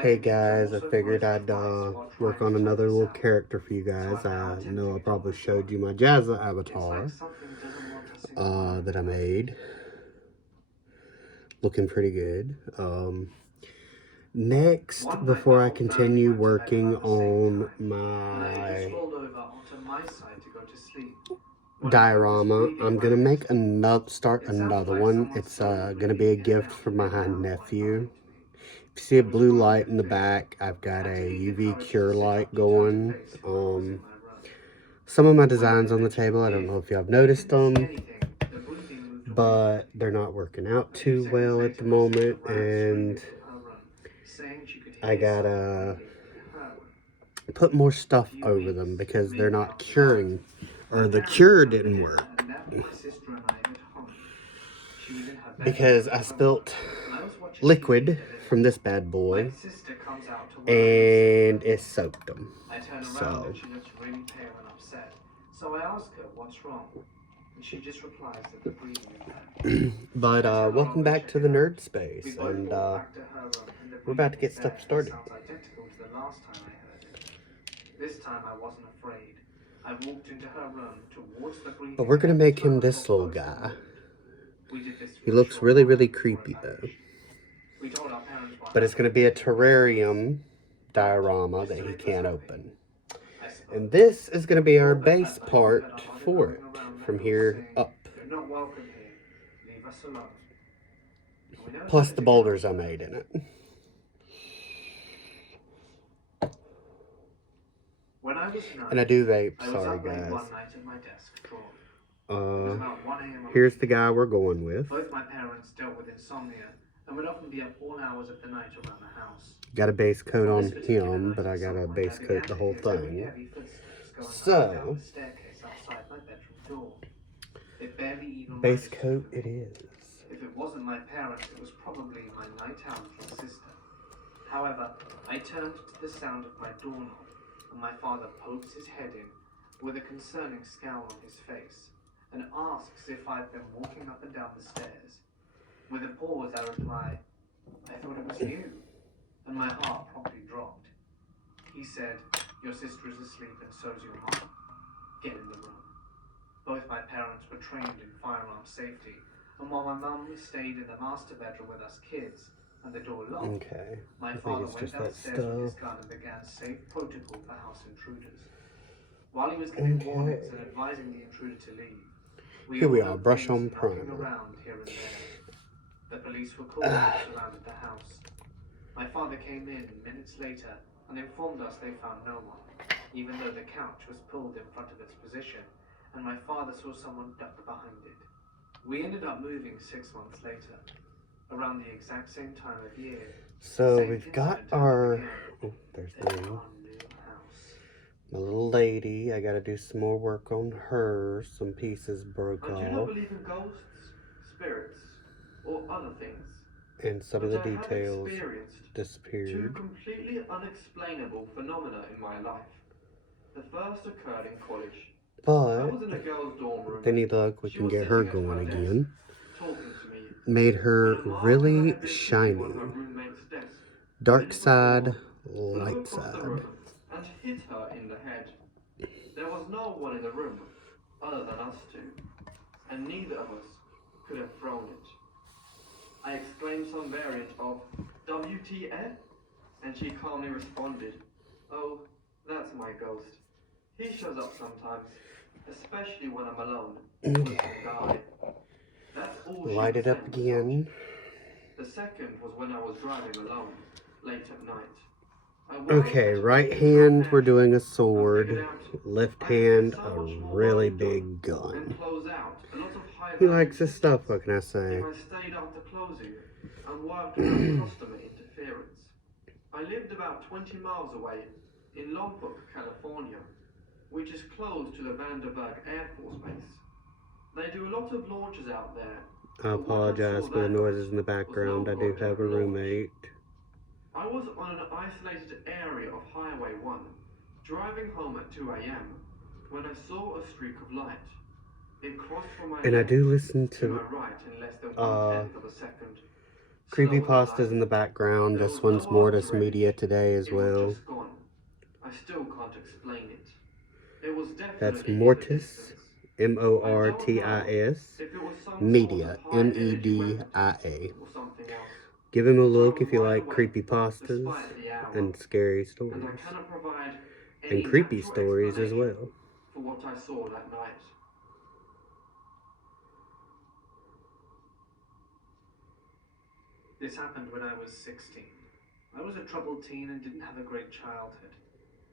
Hey guys, I figured I'd work on another little character for you guys. I know I probably showed you my Jazza avatar that I made. Looking pretty good. Next, before I continue working on my diorama, I'm gonna make start another one. It's gonna be a gift for my nephew. If you see a blue light in the back, I've got a UV cure light going. Some of my designs on the table, I don't know if y'all have noticed them, but they're not working out too well at the moment, and I gotta put more stuff over them because they're not curing, or the cure didn't work. Because I spilt liquid from this bad boy and it soaked them. So I ask her what's wrong, and she just replies that the breathing is bad. But welcome back to the nerd space, and we're about to get stuff started. This time I wasn't afraid. I walked into her room towards the breathing. But we're gonna make him this little guy. He looks really, really creepy though. But it's gonna be a terrarium diorama that he can't open. And this is going to be our base part for it, from here up. Plus the boulders I made in it. And I do vape, sorry guys. Here's the guy we're going with. Both my parents dealt with insomnia and would often be up all hours of the night around the house. Got a base coat on him, but I got a base coat the whole thing. So, base coat it is. If it wasn't my parents, it was probably my night owl sister. However, I turned to the sound of my doorknob, and my father pokes his head in with a concerning scowl on his face, and asks if I've been walking up and down the stairs. With a pause, I reply, I thought it was you, and my heart promptly dropped. He said, your sister is asleep and so's your mom. Get in the room. Both my parents were trained in firearm safety, and while my mum stayed in the master bedroom with us kids, and the door locked, my father went downstairs with his gun and began safe protocol for house intruders. While he was giving warnings and advising the intruder to leave, here we are, brush on primer. Around here and there. The police were called and surrounded the house. My father came in minutes later and informed us they found no one, even though the couch was pulled in front of its position, and my father saw someone duck behind it. We ended up moving 6 months later, around the exact same time of year. So we've got our, oh, there's the name. My little lady, I gotta do some more work on her. Some pieces broke off. I do not believe in ghosts, spirits, or other things. And some of the details disappeared. Two completely unexplainable phenomena in my life. The first occurred in college. But I was in a girl's dorm room. With any luck, we can get her going again. Talking to me. Made her really shiny. Dark side, light side. And hit her in the head. There was no one in the room other than us two, and neither of us could have thrown it. I exclaimed some variant of WTF, and she calmly responded, oh, that's my ghost. He shows up sometimes, especially when I'm alone. Okay. That's all. Light it up again. The second was when I was driving alone, late at night. Okay, right hand we're doing a sword, left hand a really big gun. He likes his stuff, what can I say? I stayed after closing and worked around customer interference. I lived about 20 miles away in Lompoc, California, which is close to the Vandenberg Air Force Base. They do a lot of launches out there. I apologize for the noises in the background. I do have a roommate. I was on an isolated area of Highway 1, driving home at 2 a.m. when I saw a streak of light. It crossed from my and I do listen to my right in less than 1/10 of a second. Creepypastas in the background. There This was no one's Mortis answer in it. Media Today as It was well. just gone. I still can't explain it. It was That's definitely in the Mortis, distance. I don't know Mortis, if it was some sort of Media, high energy weapon Media. or something else. Give him a So I look was if you wide like awake, creepypastas despite the hour, and scary and I stories. cannot provide And any creepy natural stories as explanation well. for what I saw that night. This happened when I was 16. I was a troubled teen and didn't have a great childhood.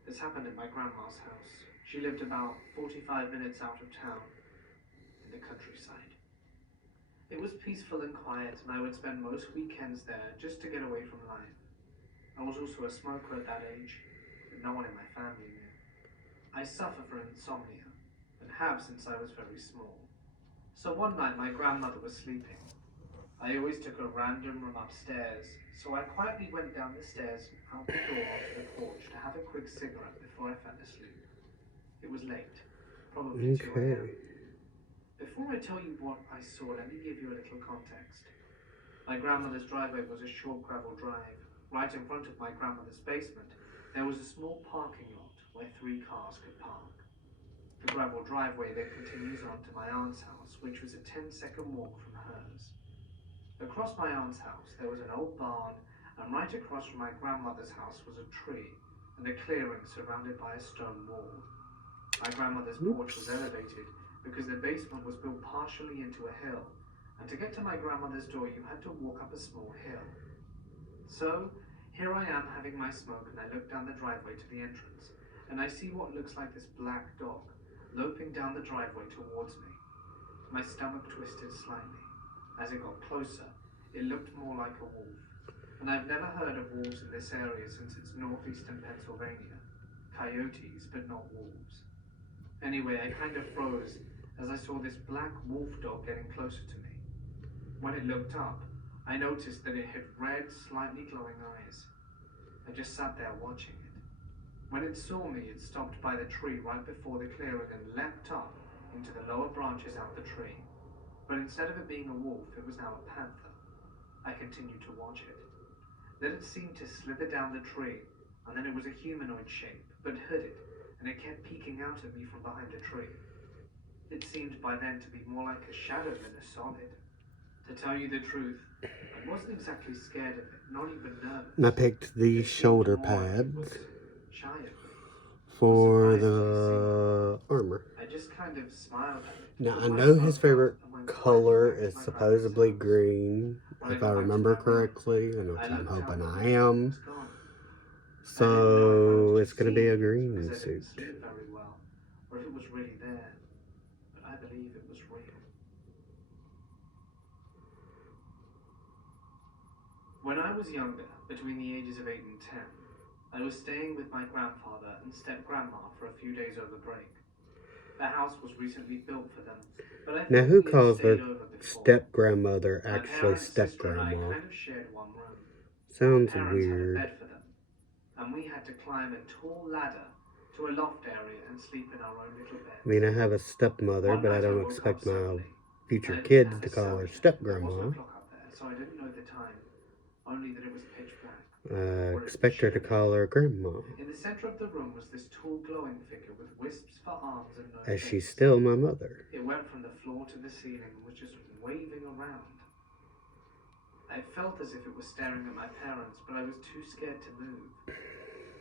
This happened at my grandma's house. She lived about 45 minutes out of town, in the countryside. It was peaceful and quiet, and I would spend most weekends there just to get away from life. I was also a smoker at that age, but no one in my family knew. I suffer from insomnia, and have since I was very small. So one night my grandmother was sleeping. I always took a random room upstairs, so I quietly went down the stairs and out the door onto the porch to have a quick cigarette before I fell asleep. It was late, probably 2 a.m. Before I tell you what I saw, let me give you a little context. My grandmother's driveway was a short gravel drive. Right in front of my grandmother's basement, there was a small parking lot where 3 cars could park. The gravel driveway then continues on to my aunt's house, which was a 10-second walk from hers. Across my aunt's house, there was an old barn, and right across from my grandmother's house was a tree and a clearing surrounded by a stone wall. My grandmother's porch was elevated because the basement was built partially into a hill, and to get to my grandmother's door you had to walk up a small hill. So, here I am having my smoke, and I look down the driveway to the entrance, and I see what looks like this black dog loping down the driveway towards me. My stomach twisted slightly. As it got closer, it looked more like a wolf, and I've never heard of wolves in this area since it's northeastern Pennsylvania. Coyotes, but not wolves. Anyway, I kind of froze as I saw this black wolf dog getting closer to me. When it looked up, I noticed that it had red, slightly glowing eyes. I just sat there watching it. When it saw me, it stopped by the tree right before the clearing and leapt up into the lower branches out the tree. But instead of it being a wolf, it was now a panther. I continued to watch it. Then it seemed to slither down the tree, and then it was a humanoid shape, but hooded, and it kept peeking out at me from behind the tree. It seemed by then to be more like a shadow than a solid. To tell you the truth, I wasn't exactly scared of it, not even nervous. And I picked these It seemed shoulder more like it pads was shy of me. for Surprised, I see. the armor. I just kind of smiled at it. Now, put I my know his smoke out, favorite and went color quietly back is to my grandma's supposedly house. green, When I if I got back to remember my room, correctly, and I which I'm looked out hoping the I window and it am. was gone. I didn't know if I was So, it's just going to be a seeing it green because I suit. didn't sleep very well, or if it was really there. But I believe it was real. When I was younger, between the ages of 8 and 10, I was staying with my grandfather and step-grandma for a few days over break. The house was recently built for them, but I Now, think who we had calls stayed their over before. step-grandmother My actually parents, sister, and I step-grandma? kind of shared one room. The Sounds parents had a weird. bed for them, and we had to climb a tall ladder to a loft area and sleep in our own little beds. I mean, I have a stepmother, One but I night I don't woke up expect my suddenly, and future I didn't kids have to a call cell her yet. There was no step-grandma. clock up there, so I didn't know the time, only that it was pitch black. I Or it expect her should to have been. call her grandma, In the center of the room was this tall glowing figure with wisps for arms and no as she's face. still my mother. It went from the floor to the ceiling and was just waving around. I felt as if it was staring at my parents, but I was too scared to move.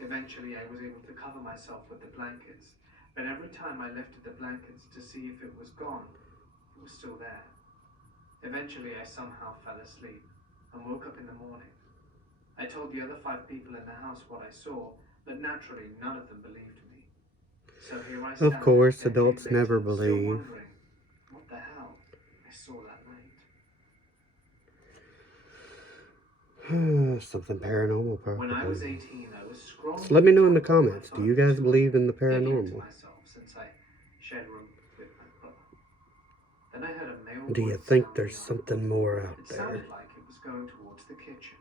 Eventually, I was able to cover myself with the blankets, but every time I lifted the blankets to see if it was gone, it was still there. Eventually, I somehow fell asleep and woke up in the morning. I told the other 5 people in the house what I saw, but naturally, none of them believed me. So here I stand, Of course, decades adults later, never still believe. wondering what the hell I saw that night. Something paranormal, When I was probably. 18, I was scrolling So let me know in the TikTok on my comments, do you phone guys to believe in the giggling to paranormal? myself since I shared a room with my brother. Then I heard a male Do you voice think sound there's behind. something more out It there? sounded like it was going towards the kitchen.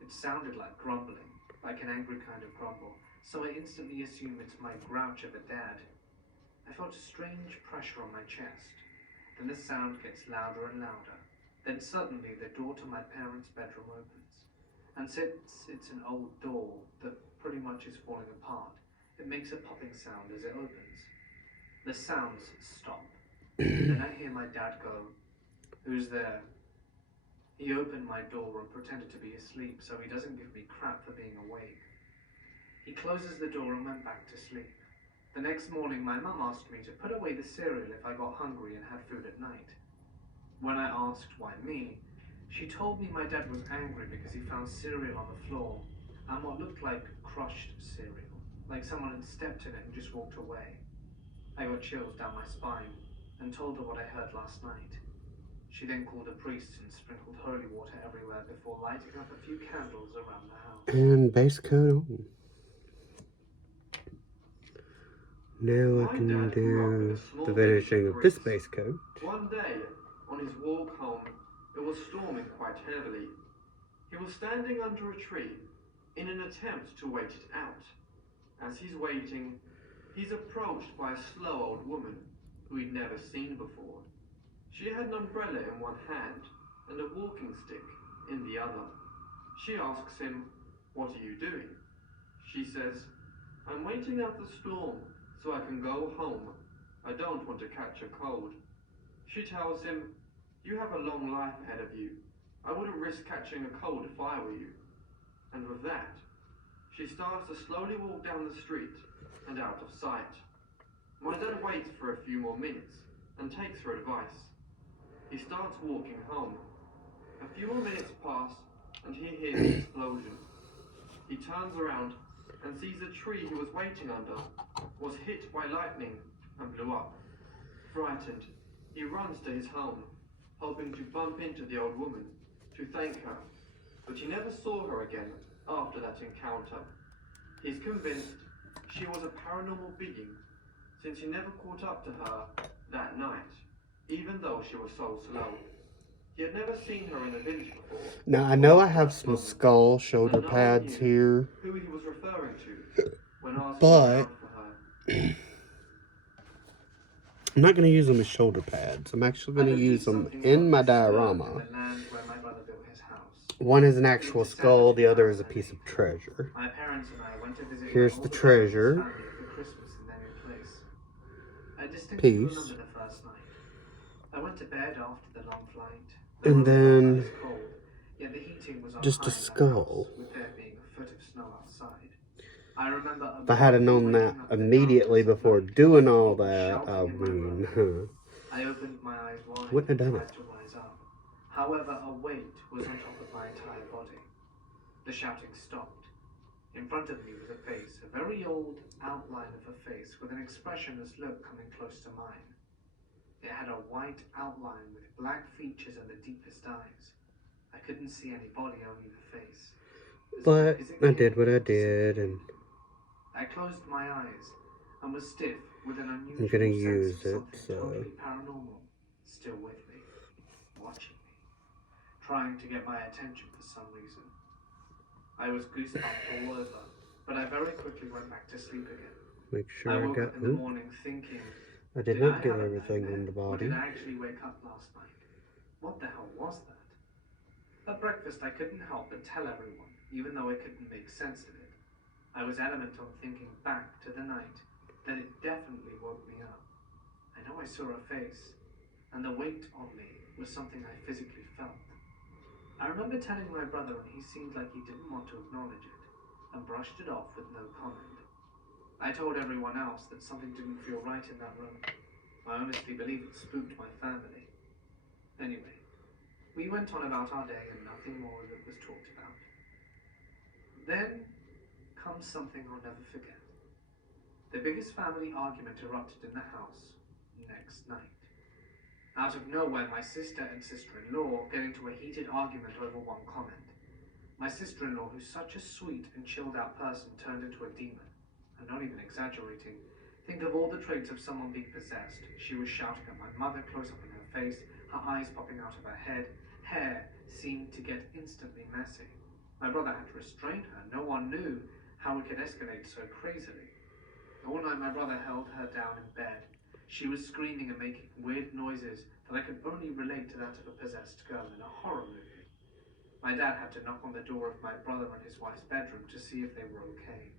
It sounded like grumbling, like an angry kind of grumble, so I instantly assume it's my grouch of a dad. I felt a strange pressure on my chest. Then the sound gets louder and louder. Then suddenly the door to my parents' bedroom opens. And since it's an old door that pretty much is falling apart, it makes a popping sound as it opens. The sounds stop. Then I hear my dad go, "Who's there?" He opened my door and pretended to be asleep so he doesn't give me crap for being awake. He closes the door and went back to sleep. The next morning, my mum asked me to put away the cereal if I got hungry and had food at night. When I asked why me, she told me my dad was angry because he found cereal on the floor and what looked like crushed cereal, like someone had stepped in it and just walked away. I got chills down my spine and told her what I heard last night. She then called a priest and sprinkled holy water everywhere before lighting up a few candles around the house. And base coat on. Now I can do the finishing of this base coat. One day, on his walk home, it was storming quite heavily. He was standing under a tree in an attempt to wait it out. As he's waiting, he's approached by a slow old woman who he'd never seen before. She had an umbrella in one hand and a walking stick in the other. She asks him, "What are you doing?" She says, "I'm waiting out the storm so I can go home. I don't want to catch a cold." She tells him, "You have a long life ahead of you. I wouldn't risk catching a cold if I were you." And with that, she starts to slowly walk down the street and out of sight. My dad waits for a few more minutes and takes her advice. He starts walking home. A few more minutes pass and he hears an explosion. He turns around and sees the tree he was waiting under was hit by lightning and blew up. Frightened, he runs to his home, hoping to bump into the old woman to thank her, but he never saw her again after that encounter. He's convinced she was a paranormal being since he never caught up to her that night, even though she was so slow. He had never seen her in the village before. Now I know I have some skull shoulder pads here, who he was referring to when asking but around for her. I'm not going to use them as shoulder pads. I'm actually going to use them in my diorama. One is an actual skull, the other is a piece of treasure. My parents and I went to visit Here's my the older treasure brother's family for Christmas in their new place. I distinctly piece. remember the first night. I went to bed after the long flight. And then was cold, yet the heating was on just a high in the skull. house, with there being a foot of snow outside. I remember If I had have known that immediately before doing all that, I mean, I opened my eyes wide wouldn't have and done tried it. to rise up. However, a weight was on top of my entire body. The shouting stopped. In front of me was a face, a very old outline of a face with an expressionless look coming close to mine. It had a white outline with black features and the deepest eyes. I couldn't see any body, only the face. But I did what I did, and I closed my eyes and was stiff with an unusual I'm gonna sense use of it, something so totally paranormal still with me, watching me, trying to get my attention for some reason. I was goosebumped all over, but I very quickly went back to sleep again. make sure I I woke got. up in the morning thinking, I did not get everything on the or body. did I actually wake up last night? What the hell was that? At breakfast, I couldn't help but tell everyone, even though I couldn't make sense of it. I was adamant on thinking back to the night that it definitely woke me up. I know I saw a face, and the weight on me was something I physically felt. I remember telling my brother, and he seemed like he didn't want to acknowledge it, and brushed it off with no comment. I told everyone else that something didn't feel right in that room. I honestly believe it spooked my family. Anyway, we went on about our day and nothing more of it was talked about. Then comes something I'll never forget. The biggest family argument erupted in the house next night. Out of nowhere, my sister and sister-in-law get into a heated argument over one comment. My sister-in-law, who's such a sweet and chilled-out person, turned into a demon. I'm not even exaggerating. Think of all the traits of someone being possessed. She was shouting at my mother close up in her face, her eyes popping out of her head. Hair seemed to get instantly messy. My brother had to restrain her. No one knew how it could escalate so crazily. All night my brother held her down in bed. She was screaming and making weird noises that I could only relate to that of a possessed girl in a horror movie. My dad had to knock on the door of my brother and his wife's bedroom to see if they were okay.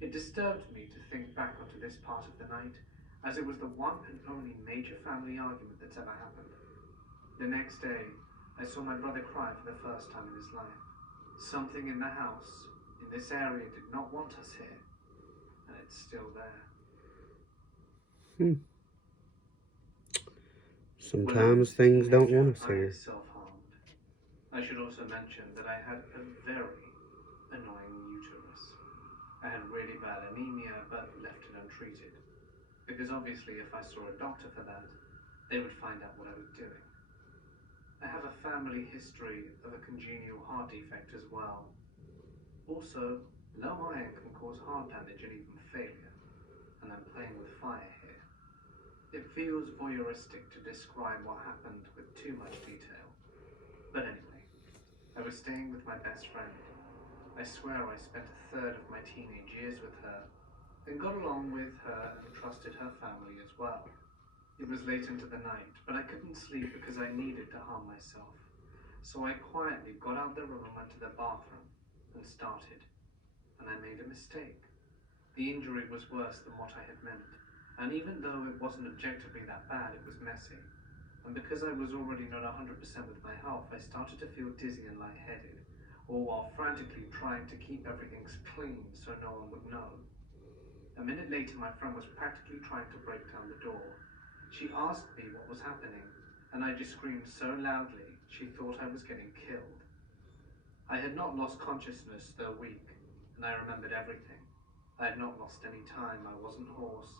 It disturbed me to think back onto this part of the night, as it was the one and only major family argument that's ever happened. The next day, I saw my brother cry for the first time in his life. Something in the house, in this area, did not want us here, and it's still there. Sometimes things don't want us here. I self-harmed. I should also mention that I had a very annoying uterus. I had really bad anemia, but left it untreated. Because obviously if I saw a doctor for that, they would find out what I was doing. I have a family history of a congenital heart defect as well. Also, low iron can cause heart damage and even failure, and I'm playing with fire here. It feels voyeuristic to describe what happened with too much detail. But anyway, I was staying with my best friend. I swear I spent a third of my teenage years with her, and got along with her and trusted her family as well. It was late into the night, but I couldn't sleep because I needed to harm myself. So I quietly got out the room and went to the bathroom and started. And I made a mistake. The injury was worse than what I had meant. And even though it wasn't objectively that bad, it was messy. And because I was already not 100% with my health, I started to feel dizzy and lightheaded, all while frantically trying to keep everything clean so no one would know. A minute later, my friend was practically trying to break down the door. She asked me what was happening, and I just screamed so loudly she thought I was getting killed. I had not lost consciousness, though weak, and I remembered everything. I had not lost any time, I wasn't hoarse.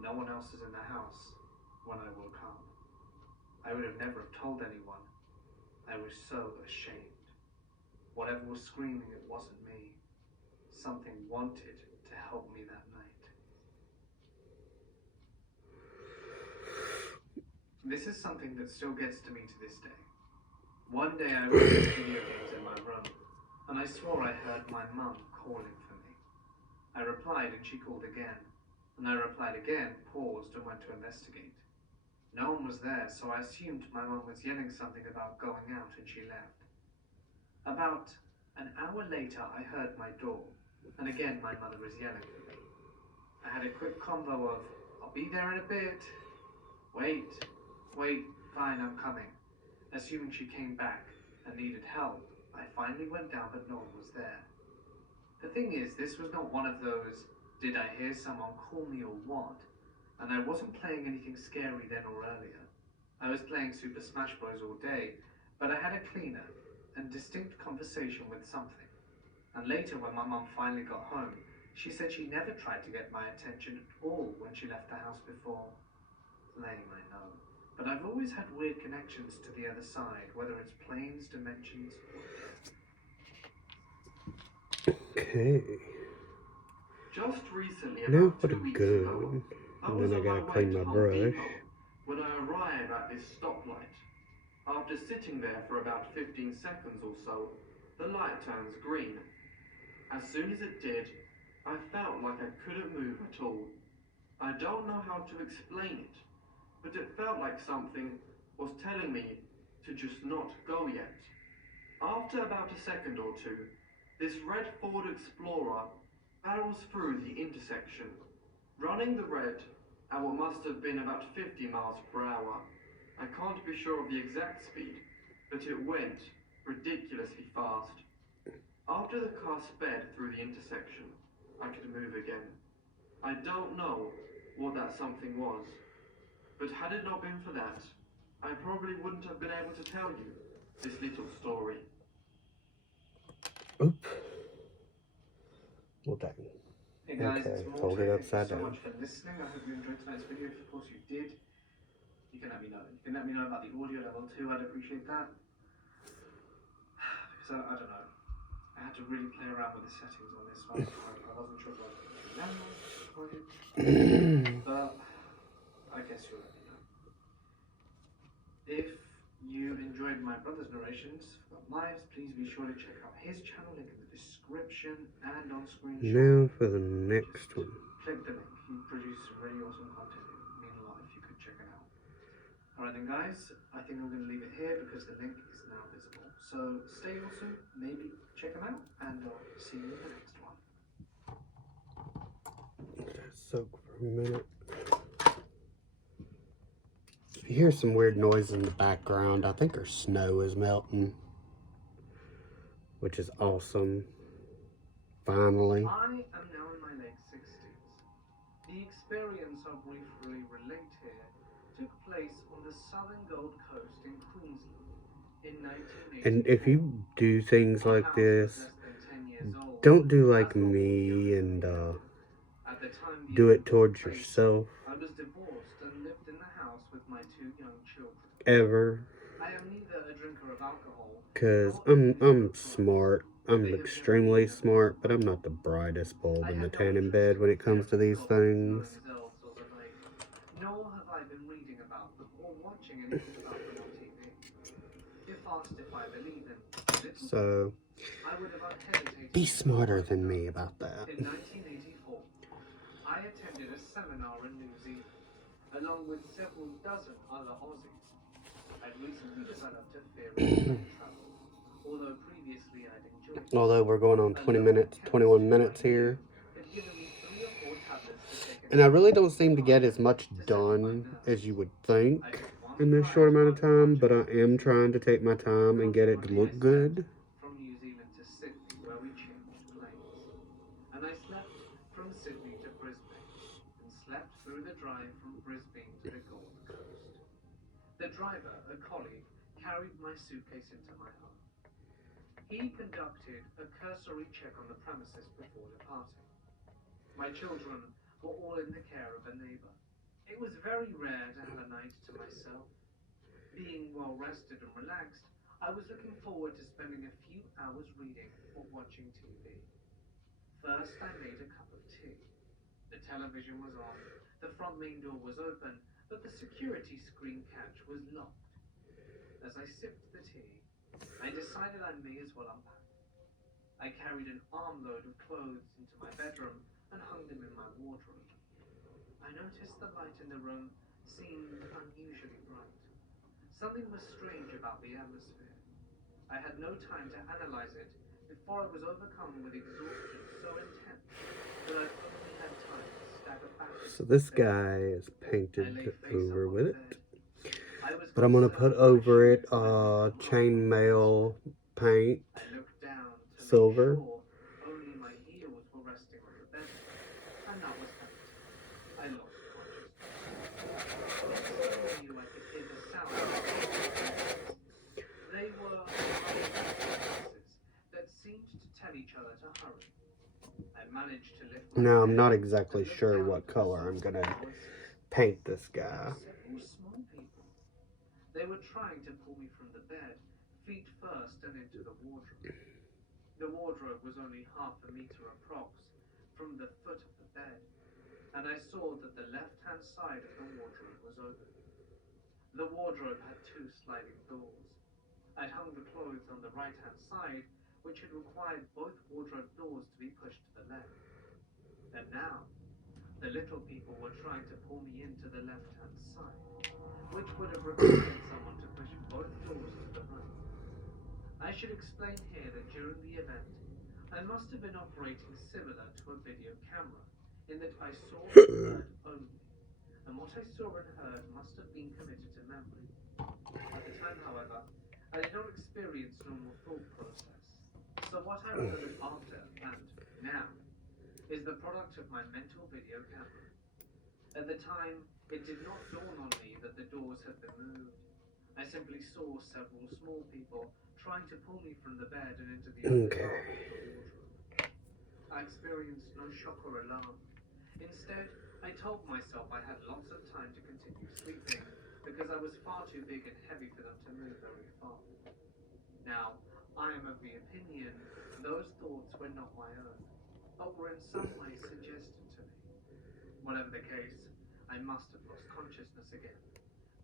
No one else was in the house when I woke up. I would have never have told anyone. I was so ashamed. Whatever was screaming, it wasn't me. Something wanted to help me that night. This is something that still gets to me to this day. One day I was playing video games in my room, and I swore I heard my mum calling for me. I replied and she called again, and I replied again, paused and went to investigate. No one was there, so I assumed my mum was yelling something about going out and she left. About an hour later I heard my door, and again my mother was yelling for me. I had a quick convo of, "I'll be there in a bit. Wait, fine, I'm coming." Assuming she came back and needed help, I finally went down but no one was there. The thing is, this was not one of those, did I hear someone call me or what? And I wasn't playing anything scary then or earlier. I was playing Super Smash Bros. All day, but I had a cleaner and distinct conversation with something. And later when my mum finally got home, she said she never tried to get my attention at all when she left the house before. Lame, I know. But I've always had weird connections to the other side, whether it's planes, dimensions, or death. Okay. Just recently, Now about for 2 the weeks ago, gun. I And was then I on gotta my way clean to my Home brush. Depot when I arrived at this stoplight. After sitting there for about 15 seconds or so, the light turns green. As soon as it did, I felt like I couldn't move at all. I don't know how to explain it, but it felt like something was telling me to just not go yet. After about a second or two, this red Ford Explorer barrels through the intersection, running the red at what must have been about 50 miles per hour. I can't be sure of the exact speed, but it went ridiculously fast. After the car sped through the intersection, I could move again. I don't know what that something was, but had it not been for that, I probably wouldn't have been able to tell you this little story. Oop. Well done. Hey guys, Okay, it's Morte. hold it Thank upside you so down. much for listening. I hope you enjoyed tonight's video. If of course you did, you can let me know. You can let me know about the audio level too. I'd appreciate that. Because I don't know. I had to really play around with the settings on this one. I wasn't sure if I was going to remember, but I guess you'll let me know. If you enjoyed my brother's narrations of lives, please be sure to check out his channel, link in the description and on screen. Now for the next one. Click the link. He produces some really awesome content. It would mean a lot if you could check it out. Alright then guys, I think I'm going to leave it here because the link is now visible. So stay awesome, maybe check them out, and I'll see you in the next one. Let that soak for a minute. You hear some weird noise in the background. I think our snow is melting, which is awesome. Finally. I am now in my late 60s. The experience I'll briefly relate here took place on the southern Gold Coast in Queensland in 1984. And if you do things The like house was this, less than 10 years old, don't do like as normal me young and people. At the time the do event it towards took place, yourself I was divorced and lived in the house with my 2 young children. ever. I am neither a drinker of alcohol, Cause nor a I'm user of drugs. smart. I'm They have never extremely been a smart, but part I'm of my not the life. brightest bulb I in the had no tanning interest bed in when it comes to these goblins, things. gnomes, elves, or the like. Nor have I been reading about them or watching anything about them on TV. If asked if I believe in little So, I would have unhesitated be to say smarter no. than me about that. In 1984, I attended a seminar in New Zealand, along with several dozen other Aussies. I'd recently developed a fear of plane travel, although previously I'd enjoyed it. Although we're going on 21 minutes here. Had given me 3 or 4 tablets to take And I really don't seem to get as much done as you would think in this short amount of time, but I am trying to take my time and get it to look good. From New Zealand to Sydney, where we changed planes. And I slept from Sydney to Brisbane, and slept through the drive from Brisbane to the Gold Coast. The driver, a colleague, carried my suitcase into my home. He conducted a cursory check on the premises before departing. My children were all in the care of a neighbor. It was very rare to have a night to myself. Being well rested and relaxed, I was looking forward to spending a few hours reading or watching TV. First, I made a cup of tea. The television was on, the front main door was open, but the security screen catch was locked. As I sipped the tea, I decided I may as well unpack. I carried an armload of clothes into my bedroom and hung them in my wardrobe. I noticed the light in the room seemed unusually bright. Something was strange about the atmosphere. I had no time to analyze it before I was overcome with exhaustion so intense that I only had time to stagger back. So this guy is painted over with it. But I'm going to put over it chainmail paint, silver. Only my heels were resting on the bed, and that was empty. I lost consciousness. Next thing I knew, I could hear the sound of voices. They were voices that seemed to tell each other to hurry. I managed to lift my Now, I'm head not and exactly look sure down what at the color I'm source of going the to voices. paint this guy. Several small people. They were trying to pull me from the bed, feet first and into the wardrobe. The wardrobe was only half a meter approx from the foot of the bed, and I saw that the left-hand side of the wardrobe was open. The wardrobe had 2 sliding doors. I'd hung the clothes on the right-hand side, which had required both wardrobe doors to be pushed to the left. And now, the little people were trying to pull me into the left-hand side, which would have required someone to push both doors to the right. I should explain here that during the event, I must have been operating similar to a video camera, in that I saw and heard only, and what I saw and heard must have been committed to memory. At the time, however, I did not experience normal thought process, so what I remembered after and now is the product of my mental video camera. At the time, it did not dawn on me that the doors had been moved. I simply saw several small people trying to pull me from the bed and into the open arm of the wardrobe. I experienced no shock or alarm. Instead, I told myself I had lots of time to continue sleeping because I was far too big and heavy for them to move very far. Now, I am of the opinion those thoughts were not my own, but were in some way suggested to me. Whatever the case, I must have lost consciousness again,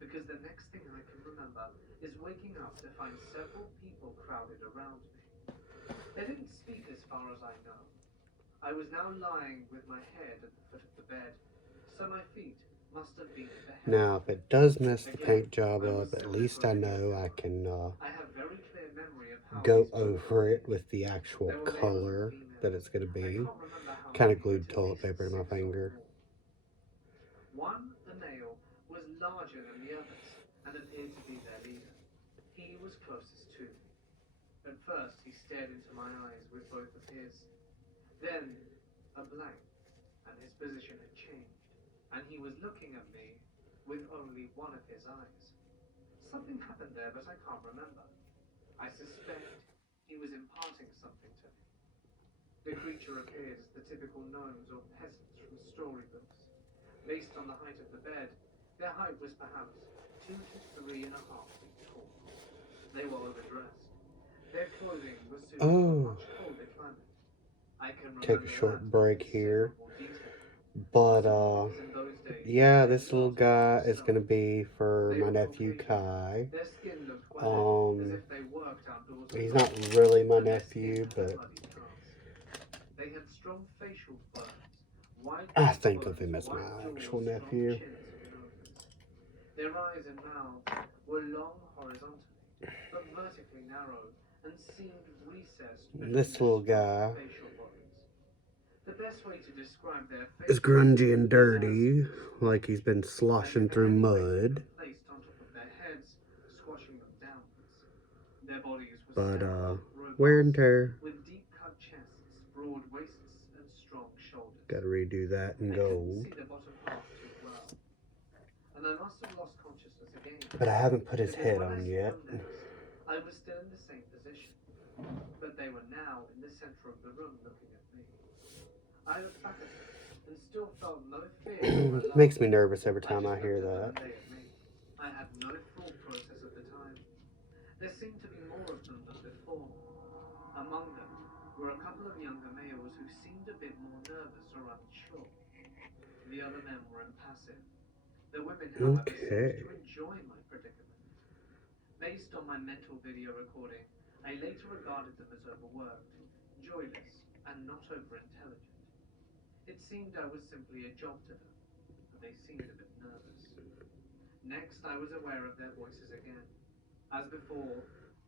because the next thing I can remember is waking up to find several people crowded around me. They didn't speak as far as I know. I was now lying with my head at the foot of the bed, so my feet must have been at the head. Now, if it does mess the paint job up, at least I know I can I have very clear memory of how go these were over it recorded. with the actual There were males color and females. that it's going to I be. can't remember how Kind of many, glued but at toilet least paper to my 6 or finger. more. One, the male, was larger than the others and appeared to be their leader. He was closest to me. At first, he stared into my eyes with both of his. Then, a blank, and his position had changed, and he was looking at me with only one of his eyes. Something happened there, but I can't remember. I suspect he was imparting something to me. The creature appeared as the typical gnomes or peasants from storybooks. Based on the height of the bed, their height was perhaps 2 to 3.5 feet tall. They were overdressed. Their clothing was suited to a much colder climate. I can remember Take a short that break with here. considerable detail. But, Assuming, because in those days, yeah, there this was little not a lot guy of is snow. going to be for They my were nephew Caucasian. Kai. Their skin looked weathered, as if they worked outdoors all He's day, not really my and their skin nephew, had a but muddy cast. They had strong facial burns, wide I think of cheekbones, him as my wide jaws, actual strong nephew. chins and noses. Their eyes and mouths were long horizontally, but vertically narrow, and seemed recessed between This their little strong guy facial bones. The best way to describe their is faces grungy and is dirty, as like he's been as sloshing if a through heavy weight had mud. been placed on top of their heads, squashing them downwards. Their bodies were But, stout, wear and robust, tear. with deep-cut chests, broad waists, and strong shoulders. Gotta redo that in I couldn't gold. see the bottom half too well, and I must have lost consciousness again. But I haven't put his Because head when I on saw yet. them next, I was still in the same position, but they were now in the center of the room looking at me. I looked back at them and still felt no fear or alarm. Makes me nervous every time I just hear looked at that. them and they at me. I had no thought process at the time. There seemed to be more of them than before. Among them were a couple of younger males who seemed a bit more nervous or unsure. The other men were impassive. The women, however, seemed to enjoy my predicament. Based on my mental video recording, I later regarded them as overworked, joyless, and not over-intelligent. It seemed I was simply a job to them, but they seemed a bit nervous. Next, I was aware of their voices again. As before,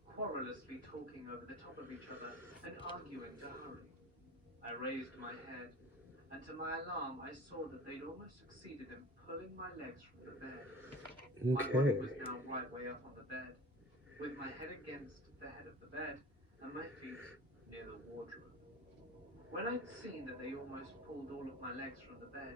querulously talking over the top of each other and arguing to hurry. I raised my head, and to my alarm, I saw that they'd almost succeeded in pulling my legs from the bed. My body was now right way up on the bed, with my head against the head of the bed and my feet near the wardrobe. When I'd seen that they almost pulled all of my legs from the bed,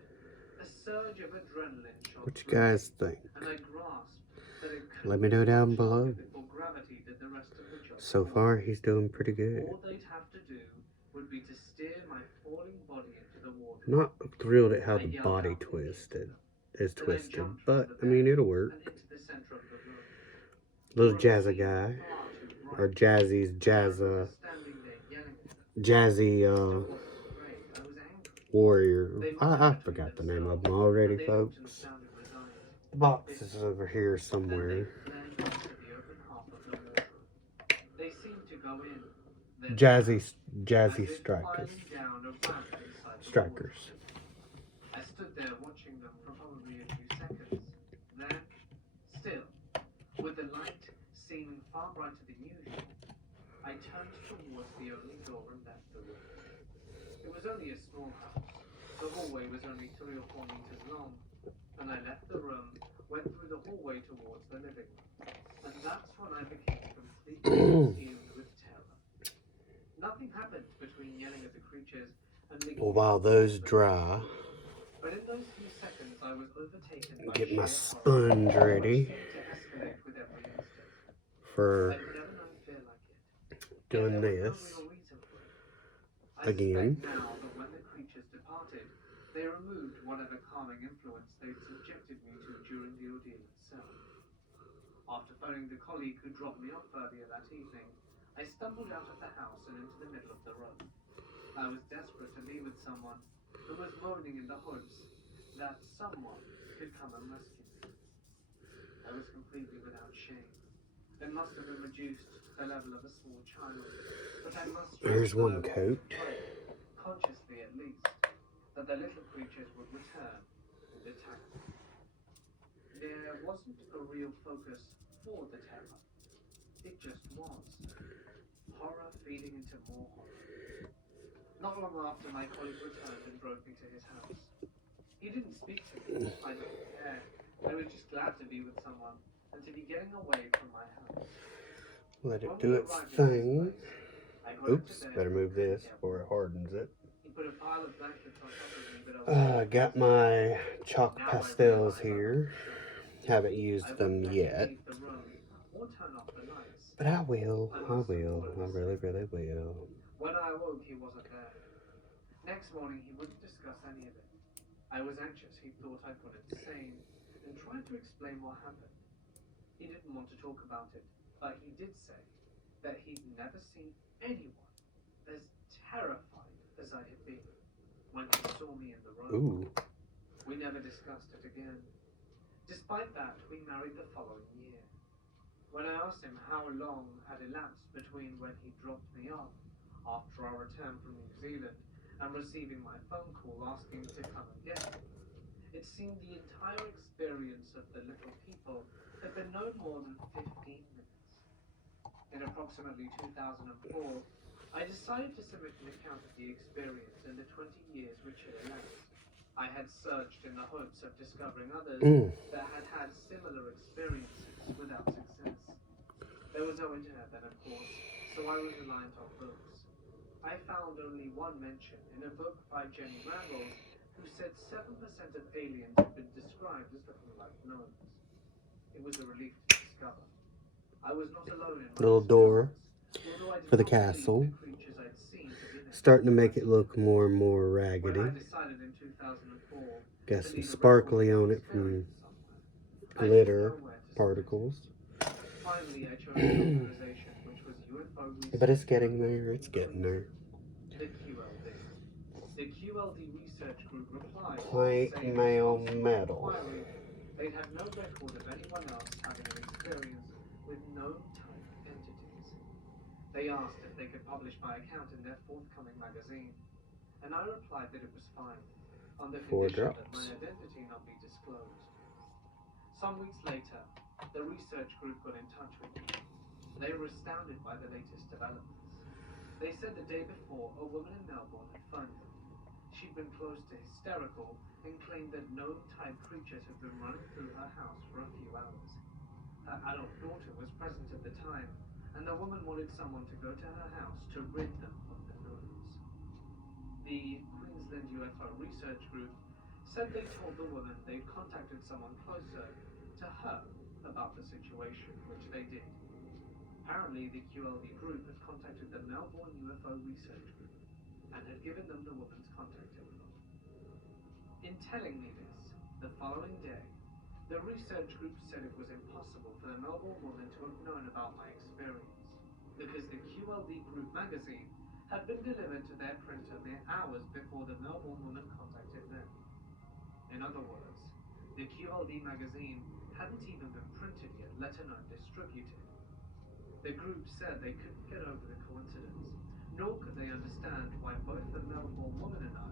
a surge of adrenaline shot What you through me, guys think? and I grasped that it couldn't Let me know be down much longer below. before gravity did the rest of the job. So far, he's doing pretty good. All they'd have to do would be to steer my falling body into the wardrobe. Not thrilled at how I the yelled body out twisted. Then Is I twisted, jumped but from the I mean bed it'll and work. into the center of the room. Little For it Jazza seemed guy, far too bright. or Jazzy's And I Jazza, remember standing there yelling at them. Jazzy I wasn't afraid, I was angry. warrior. They I muttered between forgot the name of themselves, them already, and they looked and folks. sounded resigned. The box is over here Then they somewhere. fled back to the open half of the wardrobe. They seemed to go in, then Jazzy as if strikers. filing down a ramp inside the Strikers. wardrobe. I stood there watching them for probably a few seconds. Then, still, with the light seeming far brighter than usual, I turned towards the only door and left the room. It was only a small house. The hallway was only 3 or 4 meters long, and I left the room, went through the hallway towards the living room. And that's when I became completely consumed with terror. Nothing happened between yelling at the creatures and me. Well, while those dry, But in those few seconds, I was overtaken by get my sheer sponge horror, ready which seemed to escalate with every instant. for I've never known fear like it. doing There was this no real reason for it. I again. suspect now that when the creatures departed, they removed whatever calming influence they'd subjected me to during the ordeal itself. After phoning the colleague who dropped me off earlier that evening, I stumbled out of the house and into the middle of the road. I was desperate to be with someone who was moaning in the hopes that someone could come and rescue me. I was completely without shame. It must have been reduced to the level of a small child, but I must There's trust one that I coat. wanted to pray, consciously at least, that the little creatures would return and attack me. There wasn't a real focus for the terror. It just was. Horror feeding into more horror. Not long after, my colleague returned and drove me to his house. He didn't speak to me. I didn't care. I was just glad to be with someone and to be getting away from my house. Let it When do we its arrived at his thing. place, I got into Oops, bed better and move couldn't this get before it warm. hardens it. He put a pile of blankets on top of me, but I was I got my chalk now I pastels realize I here. wasn't sure. Haven't I used them wouldn't let him yet. leave the room or turn off the lights. But I will. I I must have will. fallen I asleep. really, really will. When I awoke, he wasn't there. Next morning, he wouldn't discuss any of it. I was anxious. He thought I'd gone insane and tried to explain what happened. He didn't want to talk about it, but he did say that he'd never seen anyone as terrified as I had been when he saw me in the room. Ooh. We never discussed it again. Despite that, we married the following year. When I asked him how long had elapsed between when he dropped me off after our return from New Zealand and receiving my phone call asking to come and get me, it seemed the entire experience of the little people had been no more than 15 minutes. In approximately 2004, I decided to submit an account of the experience in the 20 years which had elapsed. I had searched in the hopes of discovering others that had had similar experiences without success. There was no internet then, of course, so I was reliant on books. I found only one mention in a book by Jenny Randles, who said 7% of aliens had been described as looking like gnomes. It was a relief to discover I was not alone in my Little door although I did for the not believe castle. the creatures I'd seen to be there. Starting to make it look more and more When I raggedy. decided in 2004 Got to some leave a sparkly recording on it from experience somewhere, I didn't glitter know where to submit it. particles. Finally, I chose an organization which was UFO research. But it's getting there. It's getting there. The QLD. The QLD research group replied Plate, saying mail, in response to my metal. inquiry, they'd had no record of anyone else having an experience with gnome-type entities. They asked if they could publish my account in their forthcoming magazine, and I replied that it was fine, on the 4 condition that my drops. identity not be disclosed. Some weeks later, the research group got in touch with me. They were astounded by the latest developments. They said the day before, a woman in Melbourne had phoned them. She'd been close to hysterical and claimed that gnome-type creatures had been running through her house for a few hours. Her adult daughter was present at the time, and the woman wanted someone to go to her house to rid them of the gnomes. The Queensland UFO Research Group said they told the woman they'd contacted someone closer to her about the situation, which they did. Apparently, the QLD group had contacted the Melbourne UFO Research Group and had given them the woman's contact info. In telling me this, the following day, the research group said it was impossible for the Melbourne woman to have known about my experience, because the QLD group magazine had been delivered to their printer mere hours before the Melbourne woman contacted them. In other words, the QLD magazine hadn't even been printed yet, let alone distributed. The group said they couldn't get over the coincidence, nor could they understand why both the Melbourne woman and I,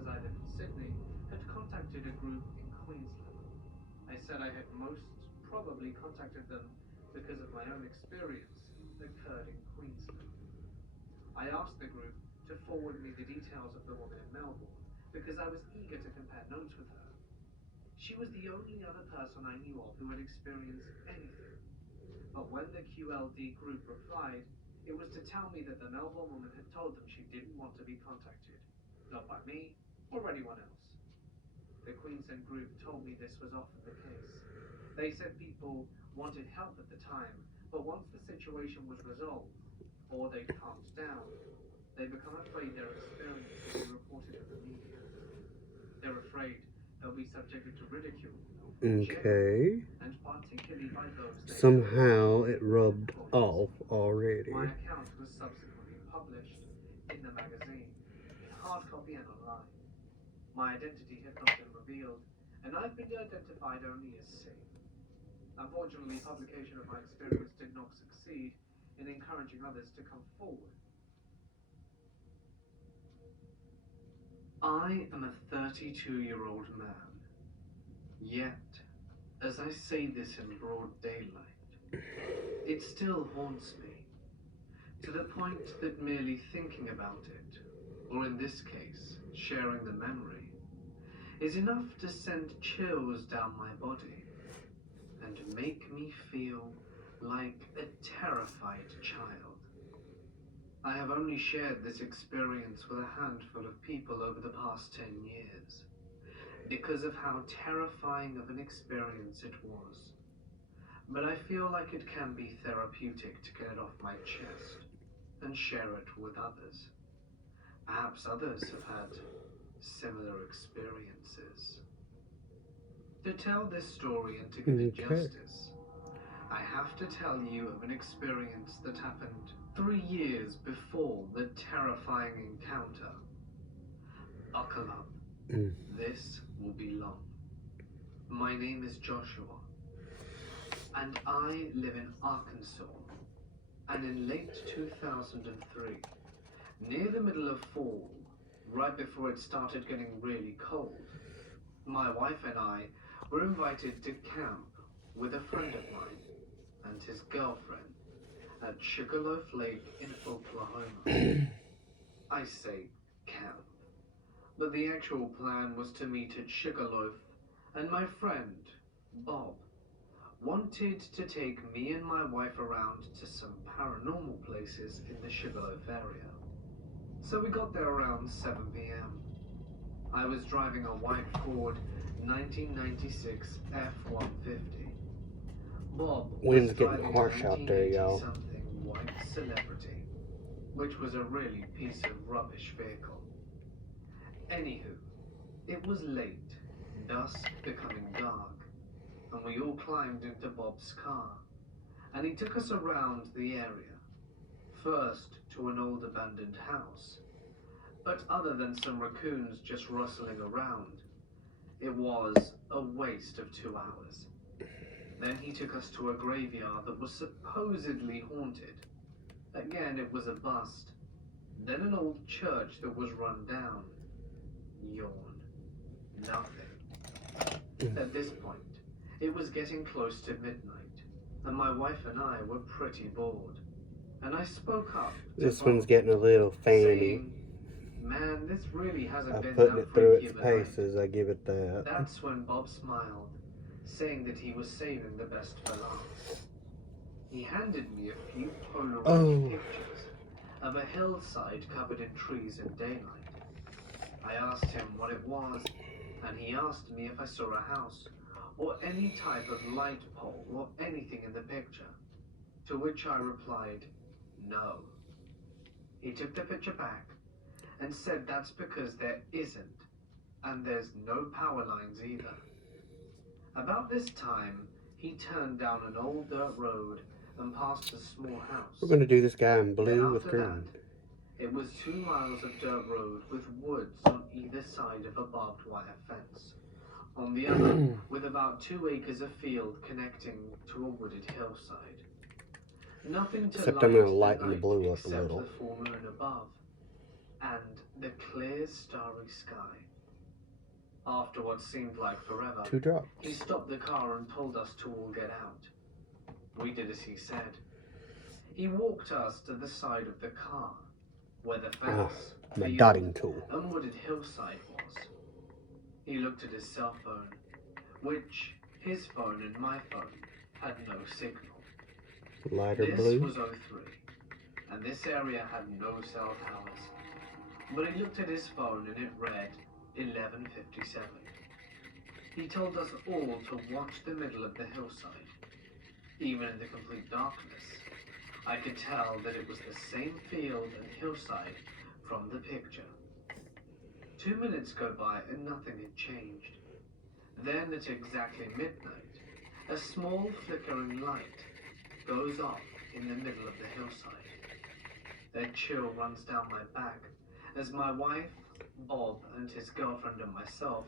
as I live in Sydney, had contacted a group in Queensland. I said I had most probably contacted them because of my own experience occurred in Queensland. I asked the group to forward me the details of the woman in Melbourne because I was eager to compare notes with her. She was the only other person I knew of who had experienced anything. But when the QLD group replied, it was to tell me that the Melbourne woman had told them she didn't want to be contacted, not by me or anyone else. The Queensland group told me this was often the case. They said people wanted help at the time, but once the situation was resolved, or they'd calmed down, they become afraid their experience will be reported in the media. They're afraid they'll be subjected to ridicule, Okay. and particularly by those they Somehow it rubbed off already. My account was subsequently published in the magazine, in hard copy and online. My identity had not been revealed, and I've been identified only as C. Unfortunately, publication of my experience did not succeed in encouraging others to come forward. I am a 32-year-old man, yet as I say this in broad daylight, it still haunts me, to the point that merely thinking about it, or in this case, sharing the memory, is enough to send chills down my body and make me feel like a terrified child. I have only shared this experience with a handful of people over the past 10 years, because of how terrifying of an experience it was. But I feel like it can be therapeutic to get it off my chest and share it with others. Perhaps others have had similar experiences. To tell this story and to give it justice, I have to tell you of an experience that happened 3 years before the terrifying encounter. Buckle up. This will be long. My name is Joshua, and I live in Arkansas. And in late 2003, near the middle of fall, right before it started getting really cold, my wife and I were invited to camp with a friend of mine and his girlfriend at Sugarloaf Lake in Oklahoma. I say camp, but the actual plan was to meet at Sugarloaf, and my friend, Bob, wanted to take me and my wife around to some paranormal places in the Sugarloaf area. So we got there around 7 p.m. I was driving a white Ford 1996 F-150. Bob Wind's was getting driving harsh a out there, y'all. 1980-something white Celebrity, which was a really piece of rubbish vehicle. Anywho, it was late, dusk becoming dark, and we all climbed into Bob's car, and he took us around the area, first to an old abandoned house. But other than some raccoons just rustling around, it was a waste of 2 hours. Then he took us to a graveyard that was supposedly haunted. Again, it was a bust. Then an old church that was run down. Yawn. Nothing. At this point, it was getting close to midnight, and my wife and I were pretty bored. And I spoke up to This Bob, one's getting a little fanny. saying, "Man, this really hasn't I'm been putting that it through freaky its of a night." paces, I give it that. That's when Bob smiled, saying that he was saving the best for last. He handed me a few Polaroid pictures of a hillside covered in trees and daylight. I asked him what it was, and he asked me if I saw a house, or any type of light pole, or anything in the picture. To which I replied, no. He took the picture back and said that's because there isn't, and there's no power lines either. About this time, he turned down an old dirt road and passed a small house. We're going to do this guy in blue Then with after green. that, it was 2 miles of dirt road with woods on either side of a barbed wire fence. On the other, with about 2 acres of field connecting to a wooded hillside. Nothing to Except I'm going to light lighten the night blue up a except little. the full moon above and the clear starry sky. After what seemed like forever, 2 drops. he stopped the car and told us to all get out. We did as he said. He walked us to the side of the car, where the fence, my field, dotting tool. and wooded hillside was. He looked at his cell phone, which his phone and my phone had no signal. Lighter This blue. was 03, and this area had no cell towers. But he looked at his phone and it read 11:57. He told us all to watch the middle of the hillside. Even in the complete darkness, I could tell that it was the same field and hillside from the picture. 2 minutes go by and nothing had changed. Then at exactly midnight, a small flickering light goes off in the middle of the hillside. A chill runs down my back as my wife, Bob, and his girlfriend and myself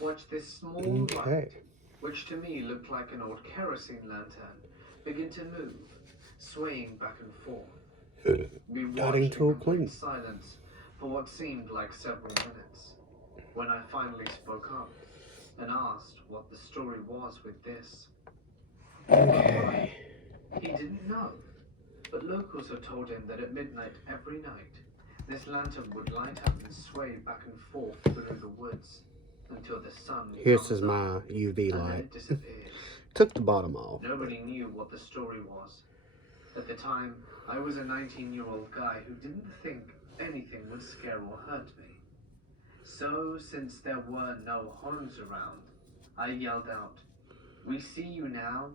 watch this small light, which to me looked like an old kerosene lantern, begin to move, swaying back and forth. We watched in complete silence for what seemed like several minutes. When I finally spoke up, and asked what the story was with this. Okay. He didn't know, but locals had told him that at midnight every night, this lantern would light up and sway back and forth through the woods until the sun Here's comes my up UV and then light. it disappears. Took the bottom off. Nobody knew what the story was. At the time, I was a 19-year-old guy who didn't think anything would scare or hurt me. So, since there were no horns around, I yelled out, "We see you now.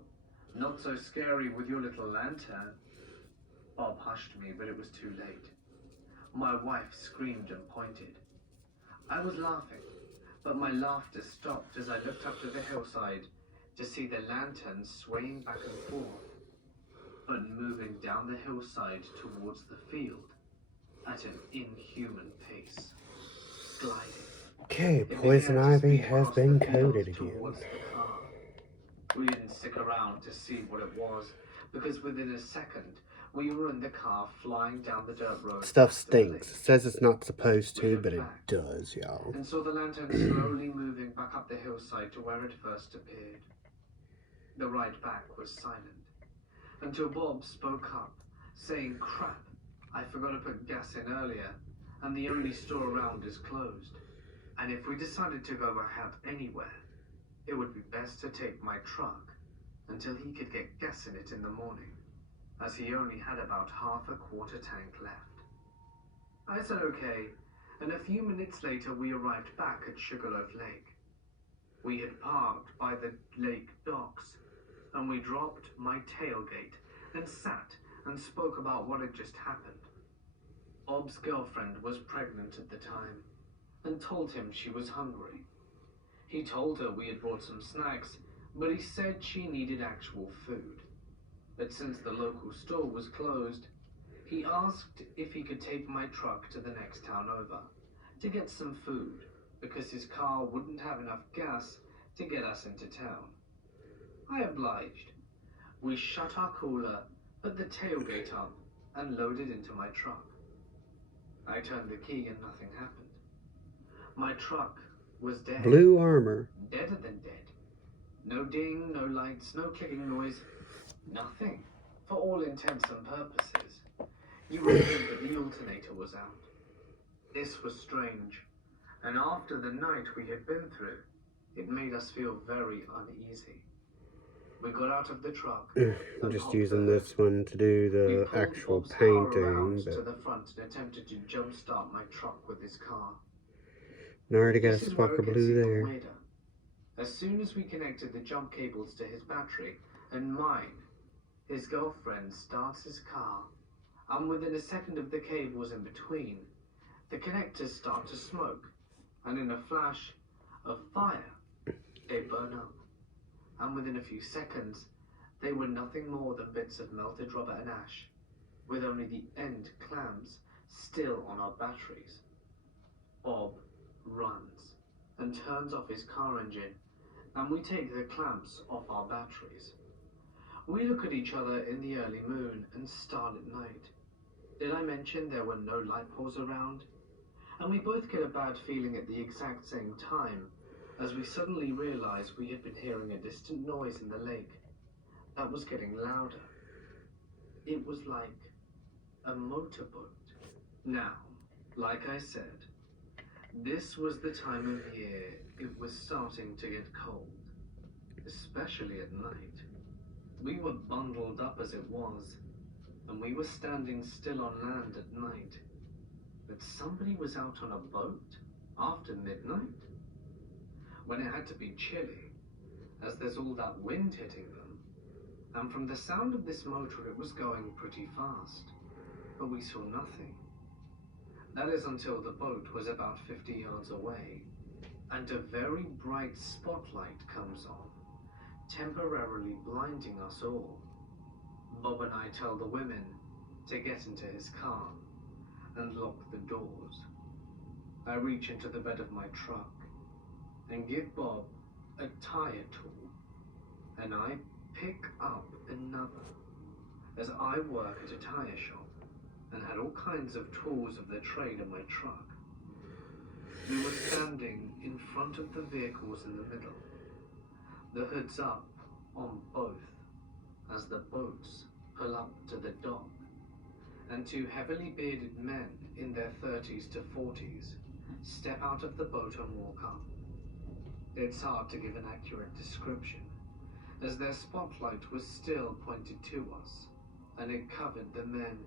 Not so scary with your little lantern." Bob hushed me, but it was too late. My wife screamed and pointed. I was laughing, but my laughter stopped as I looked up to the hillside to see the lantern swaying back and forth, but moving down the hillside towards the field at an inhuman pace, gliding. Okay, It poison began to ivy speed has across been the field coated again. towards the car. We didn't stick around to see what it was, because within a second, we were in the car flying down the dirt road. Stuff back to the stinks. lake. It says it's not supposed We to, looked but it back does, y'all. and saw the lantern slowly moving back up the hillside to where it first appeared. The ride back was silent, until Bob spoke up, saying, "Crap, I forgot to put gas in earlier, and the only store around is closed. And if we decided to go ahead anywhere, it would be best to take my truck until he could get gas in it in the morning, as he only had about half a quarter tank left." I said okay, and a few minutes later we arrived back at Sugarloaf Lake. We had parked by the lake docks, and we dropped my tailgate and sat and spoke about what had just happened. Bob's girlfriend was pregnant at the time, and told him she was hungry. He told her we had brought some snacks, but he said she needed actual food. But since the local store was closed, he asked if he could take my truck to the next town over to get some food, because his car wouldn't have enough gas to get us into town. I obliged. We shut our cooler, put the tailgate up, and loaded into my truck. I turned the key and nothing happened. My truck was dead. Blue armor. Deader than dead. No ding, no lights, no clicking noise. Nothing. For all intents and purposes. You would think that the alternator was out. This was strange, and after the night we had been through, it made us feel very uneasy. We got out of the truck. I'm just using this one to do the actual painting, to but the front and attempted to jumpstart my truck with his car. I already got a This is where spark it of gets blue even there. weirder. As soon as we connected the jump cables to his battery and mine, his girlfriend starts his car, and within a second of the cables in between, the connectors start to smoke, and in a flash of fire, they burn up. And within a few seconds, they were nothing more than bits of melted rubber and ash, with only the end clamps still on our batteries. Bob runs and turns off his car engine, and we take the clamps off our batteries. We look at each other in the early moon and starlit night. Did I mention there were no light poles around? And we both get a bad feeling at the exact same time, as we suddenly realize we had been hearing a distant noise in the lake that was getting louder. It was like a motorboat. Now, like I said, this was the time of year it was starting to get cold, especially at night. We were bundled up as it was, and we were standing still on land at night. But somebody was out on a boat after midnight, when it had to be chilly, as there's all that wind hitting them. And from the sound of this motor, it was going pretty fast, but we saw nothing. That is until the boat was about 50 yards away, and a very bright spotlight comes on, temporarily blinding us all. Bob and I tell the women to get into his car and lock the doors. I reach into the bed of my truck and give Bob a tire tool, and I pick up another, as I work at a tire shop and had all kinds of tools of the trade in my truck. We were standing standing in front of the vehicles in the middle, the hoods up on both, as the boats pull up to the dock, and two heavily bearded men in their 30s to 40s step out of the boat and walk up. It's hard to give an accurate description, as their spotlight was still pointed to us, and it covered the men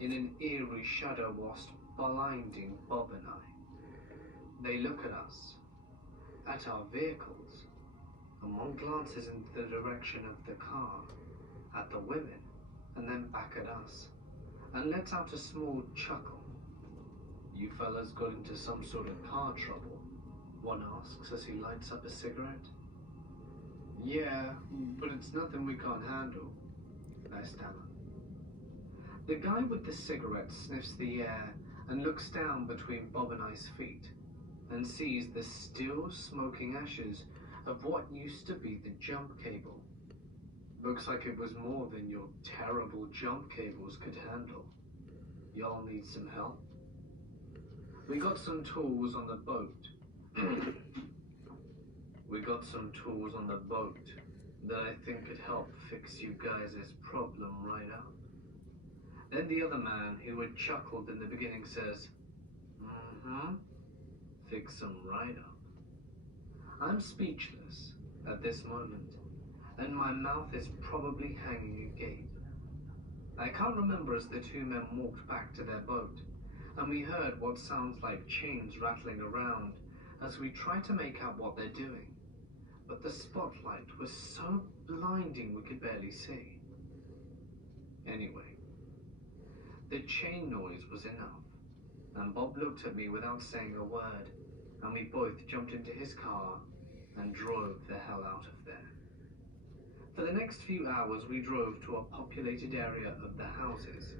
in an eerie shadow whilst blinding Bob and I. They look at us, at our vehicles, and one glances in the direction of the car, at the women, and then back at us, and lets out a small chuckle. "You fellas got into some sort of car trouble?" one asks as he lights up a cigarette. "Yeah, but it's nothing we can't handle," I stammer. The guy with the cigarette sniffs the air and looks down between Bob and I's feet, and sees the still smoking ashes of what used to be the jump cable. "Looks like it was more than your terrible jump cables could handle. Y'all need some help?" We got some tools on the boat. That I think could help fix you guys' problem right up. Then the other man, who had chuckled in the beginning, says, "Fix them right up." I'm speechless at this moment, and my mouth is probably hanging agape. I can't remember as the two men walked back to their boat, and we heard what sounds like chains rattling around as we try to make out what they're doing, but the spotlight was so blinding we could barely see. Anyway, the chain noise was enough, and Bob looked at me without saying a word, and we both jumped into his car and drove the hell out of there. For the next few hours we drove to a populated area of the houses,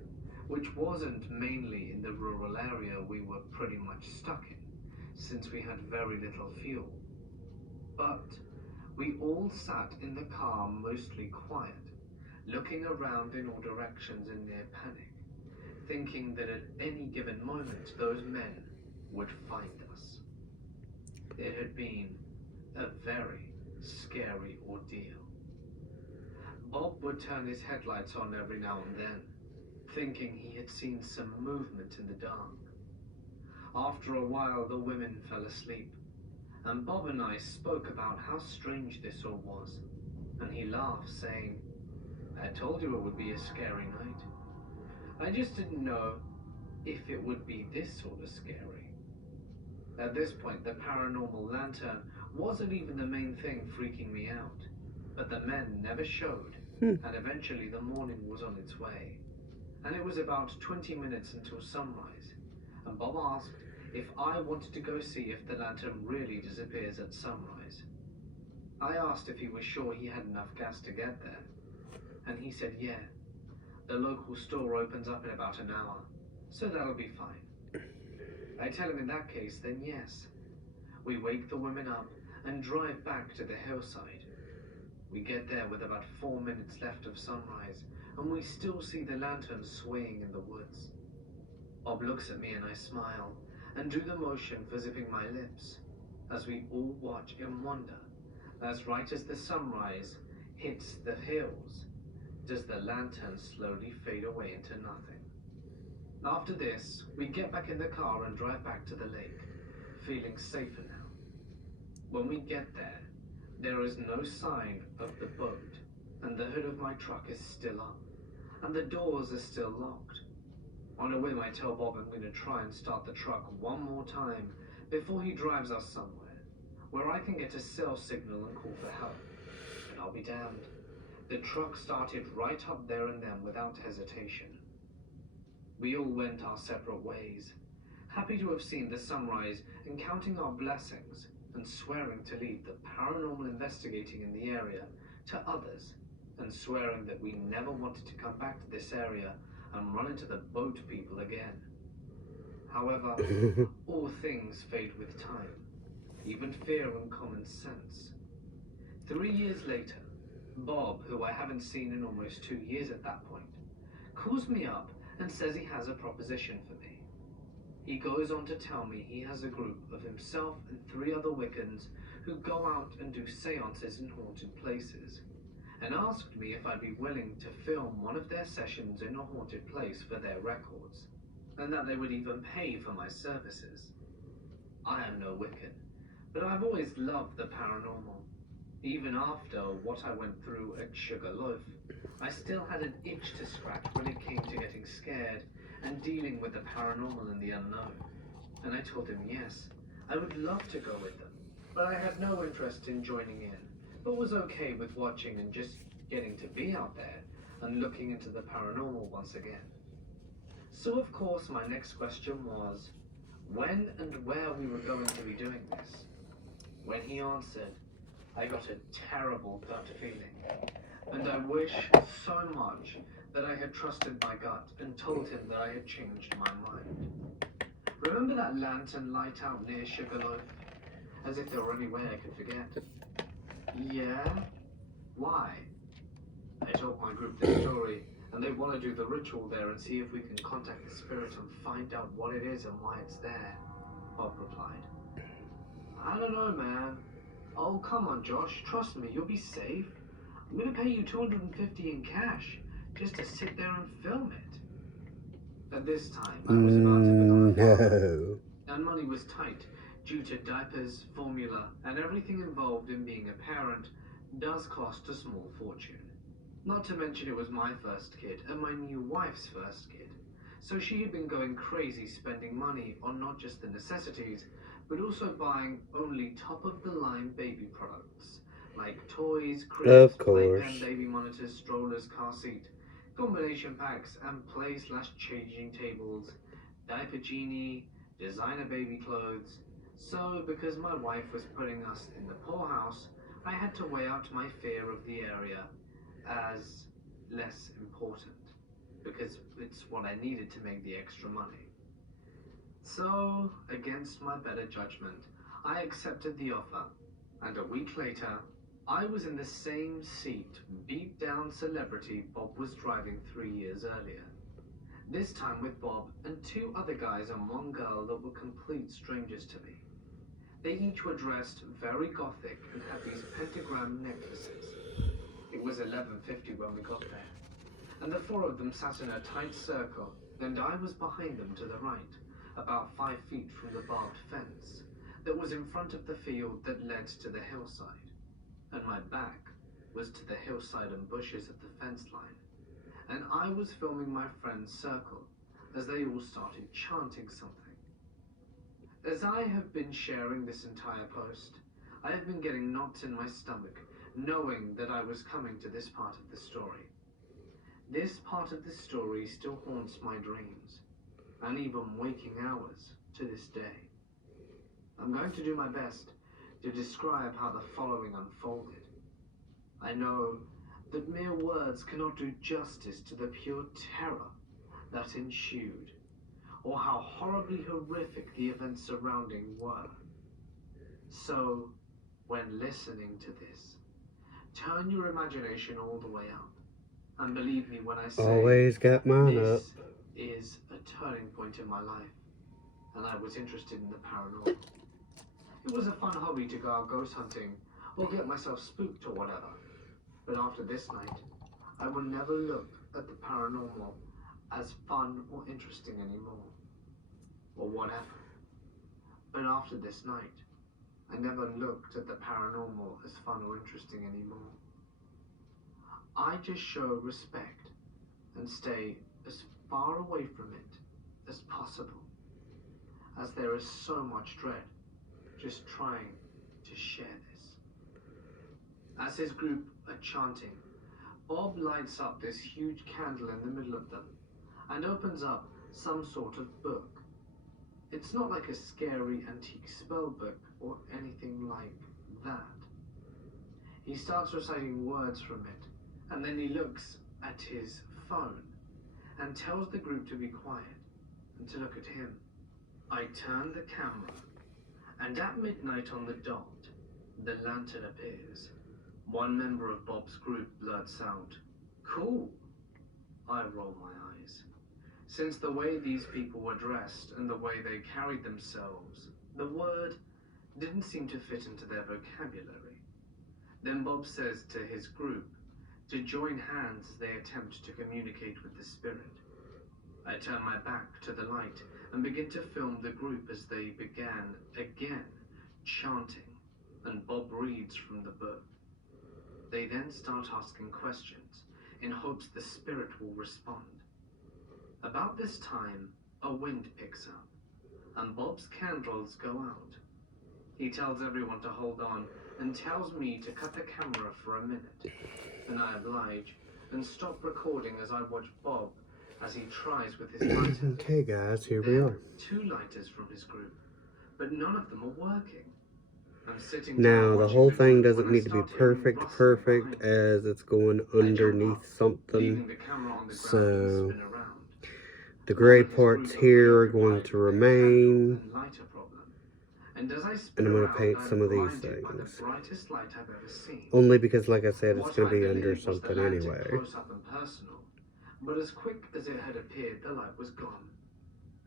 which wasn't mainly in the rural area we were pretty much stuck in, since we had very little fuel. But we all sat in the car mostly quiet, looking around in all directions in near panic, thinking that at any given moment those men would find us. It had been a very scary ordeal. Bob would turn his headlights on every now and then, thinking he had seen some movement in the dark. After a while, the women fell asleep, and Bob and I spoke about how strange this all was, and he laughed, saying, "I told you it would be a scary night. I just didn't know if it would be this sort of scary." At this point, the paranormal lantern wasn't even the main thing freaking me out, but the men never showed, and eventually the morning was on its way. And it was about 20 minutes until sunrise, and Bob asked if I wanted to go see if the lantern really disappears at sunrise. I asked if he was sure he had enough gas to get there, and he said yeah. The local store opens up in about an hour, so that'll be fine. I tell him in that case, then yes. We wake the women up and drive back to the hillside. We get there with about 4 minutes left of sunrise, and we still see the lantern swaying in the woods. Bob looks at me and I smile, and do the motion for zipping my lips, as we all watch in wonder, as right as the sunrise hits the hills, does the lantern slowly fade away into nothing. After this, we get back in the car and drive back to the lake, feeling safer now. When we get there, there is no sign of the boat, and the hood of my truck is still up, and the doors are still locked. On a whim, I tell Bob I'm going to try and start the truck one more time before he drives us somewhere, where I can get a cell signal and call for help. And I'll be damned, the truck started right up there and then without hesitation. We all went our separate ways, happy to have seen the sunrise and counting our blessings, and swearing to leave the paranormal investigating in the area to others, and swearing that we never wanted to come back to this area and run into the boat people again. However, all things fade with time, even fear and common sense. 3 years later, Bob, who I haven't seen in almost 2 years at that point, calls me up and says he has a proposition for me. He goes on to tell me he has a group of himself and 3 other Wiccans who go out and do seances in haunted places, and asked me if I'd be willing to film one of their sessions in a haunted place for their records, and that they would even pay for my services. I am no Wiccan, but I've always loved the paranormal. Even after what I went through at Sugarloaf, I still had an itch to scratch when it came to getting scared and dealing with the paranormal and the unknown. And I told him yes, I would love to go with them, but I had no interest in joining in, but was okay with watching and just getting to be out there and looking into the paranormal once again. So of course my next question was, when and where we were going to be doing this. When he answered, I got a terrible gut feeling, and I wish so much that I had trusted my gut and told him that I had changed my mind. Remember that lantern light out near Sugarloaf? As if there were any way I could forget. Yeah? Why? I told my group this story, and they want to do the ritual there and see if we can contact the spirit and find out what it is and why it's there, Bob replied. I don't know, man. Oh, come on, Josh. Trust me, you'll be safe. I'm gonna pay you $250 in cash just to sit there and film it. At this time, I was about to become a father, and money was tight due to diapers, formula, and everything involved in being a parent does cost a small fortune. Not to mention it was my first kid and my new wife's first kid, so she had been going crazy spending money on not just the necessities, but also buying only top-of-the-line baby products, like toys, cribs, playpen, baby monitors, strollers, car seat, combination packs, and play/changing tables, diaper genie, designer baby clothes. So, because my wife was putting us in the poorhouse, I had to weigh out my fear of the area as less important, because it's what I needed to make the extra money. So, against my better judgment, I accepted the offer, and a week later, I was in the same seat beat-down celebrity Bob was driving 3 years earlier. This time with Bob and 2 other guys and 1 girl that were complete strangers to me. They each were dressed very gothic and had these pentagram necklaces. It was 11:50 when we got there, and the 4 of them sat in a tight circle, and I was behind them to the right, about 5 feet from the barbed fence that was in front of the field that led to the hillside, and my back was to the hillside and bushes of the fence line, and I was filming my friends circle as they all started chanting something. As I have been sharing this entire post, I have been getting knots in my stomach, knowing that I was coming to this part of the story. This part of the story still haunts my dreams, and even waking hours to this day. I'm going to do my best to describe how the following unfolded. I know that mere words cannot do justice to the pure terror that ensued, or how horribly horrific the events surrounding were. So, when listening to this, turn your imagination all the way up, and believe me when I say always got mine up. this is a turning point in my life, and I was interested in the paranormal. It was a fun hobby to go out ghost hunting or get myself spooked or whatever, but after this night, I will never look at the paranormal as fun or interesting anymore, or whatever. But after this night, I never looked at the paranormal as fun or interesting anymore. I just show respect and stay as far away from it as possible, as there is so much dread just trying to share this. As his group are chanting, Bob lights up this huge candle in the middle of them and opens up some sort of book. It's not like a scary antique spell book or anything like that. He starts reciting words from it, and then he looks at his phone and tells the group to be quiet and to look at him. I turn the camera, and at midnight on the dot, the lantern appears. One member of Bob's group blurts out, "Cool." I roll my eyes. Since the way these people were dressed and the way they carried themselves, the word didn't seem to fit into their vocabulary. Then Bob says to his group to join hands as they attempt to communicate with the spirit. I turn my back to the light and begin to film the group as they began again chanting, and Bob reads from the book. They then start asking questions in hopes the spirit will respond. About this time, a wind picks up, and Bob's candles go out. He tells everyone to hold on and tells me to cut the camera for a minute. And I oblige and stop recording as I watch Bob as he tries with his lighter. Okay guys, here we There are. 2 lighters from his group, but none of them are working. I'm sitting Now down the watching whole the thing group doesn't when I need to be start hearing perfect rustling behind me. as it's going I jump underneath up, something. leaving the camera on the ground and So spin around. the Bob gray and his parts group are here are going preoccupied to with their candle remain. and lighter problem. And as I And spin I'm going to around, paint I'm some of these blinded by the things. brightest light I've ever seen. Only because, like I said, it's What going to I be under believe was the something lantern anyway. close up and personal, but as quick as it had appeared, the light was gone,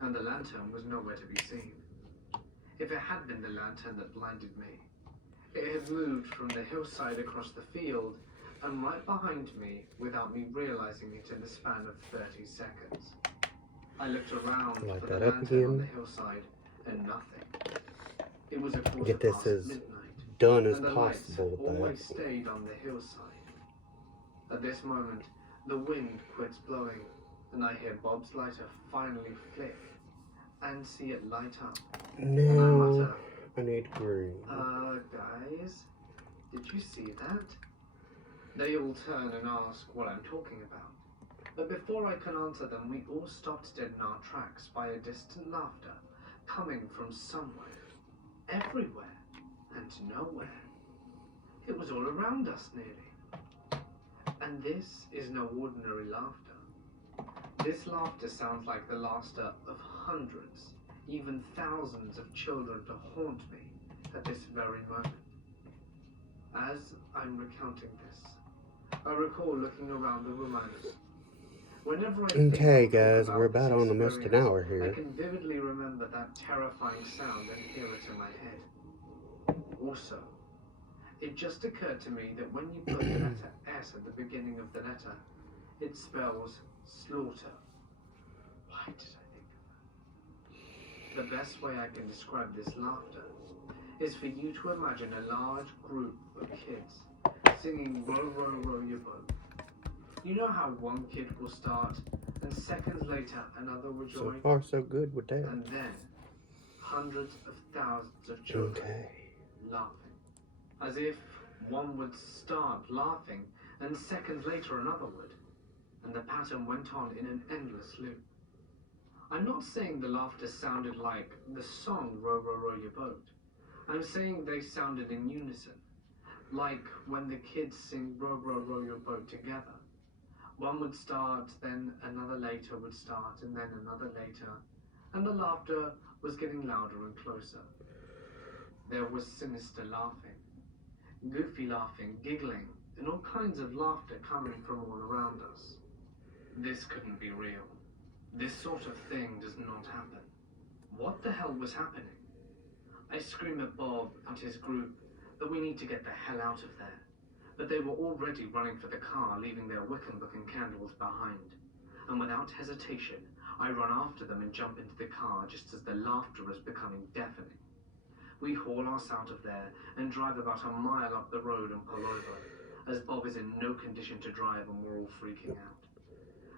and the lantern was nowhere to be seen. If it had been the lantern that blinded me, it had moved from the hillside across the field and right behind me without me realizing it in the span of 30 seconds. I looked around Light for that the up lantern on the again. hillside and nothing. It was a quarter Get this past as midnight, done as and the lights possible with always that. stayed on the hillside. At this moment, the wind quits blowing, and I hear Bob's lighter finally flick and see it light up. And I Now mutter, I need green. guys, did you see that? They all turn and ask what I'm talking about. But before I can answer them, we all stopped dead in our tracks by a distant laughter coming from somewhere, everywhere, and nowhere. It was all around us nearly. And this is no ordinary laughter. This laughter sounds like the laughter of hundreds, even thousands of children to haunt me at this very moment. As I'm recounting this, I recall looking around the room I'm in. Whenever I think Okay or talk guys, we're about about this almost an experience, hour I here. can vividly remember that terrifying sound and hear it in my head. Also, it just occurred to me that when you put the letter S at the beginning of the letter, it spells slaughter. Why did I think of that? The best way I can describe this laughter is for you to imagine a large group of kids singing Row, Row, Row Your Boat. You know how one kid will start, and seconds later another will So join, far so good with that. and then hundreds of thousands of children laughing. As if one would start laughing, and seconds later another would, and the pattern went on in an endless loop. I'm not saying the laughter sounded like the song Row, Row, Row Your Boat. I'm saying they sounded in unison, like when the kids sing Row, Row, Row Your Boat together. One would start, then another later would start, and then another later, and the laughter was getting louder and closer. There was sinister laughing, goofy laughing, giggling, and all kinds of laughter coming from all around us. This couldn't be real. This sort of thing does not happen. What the hell was happening? I scream at Bob and his group that we need to get the hell out of there. But they were already running for the car, leaving their Wiccan-book and candles behind. And without hesitation, I run after them and jump into the car just as the laughter is becoming deafening. We haul us out of there and drive about a mile up the road and pull over, as Bob is in no condition to drive and we're all freaking out.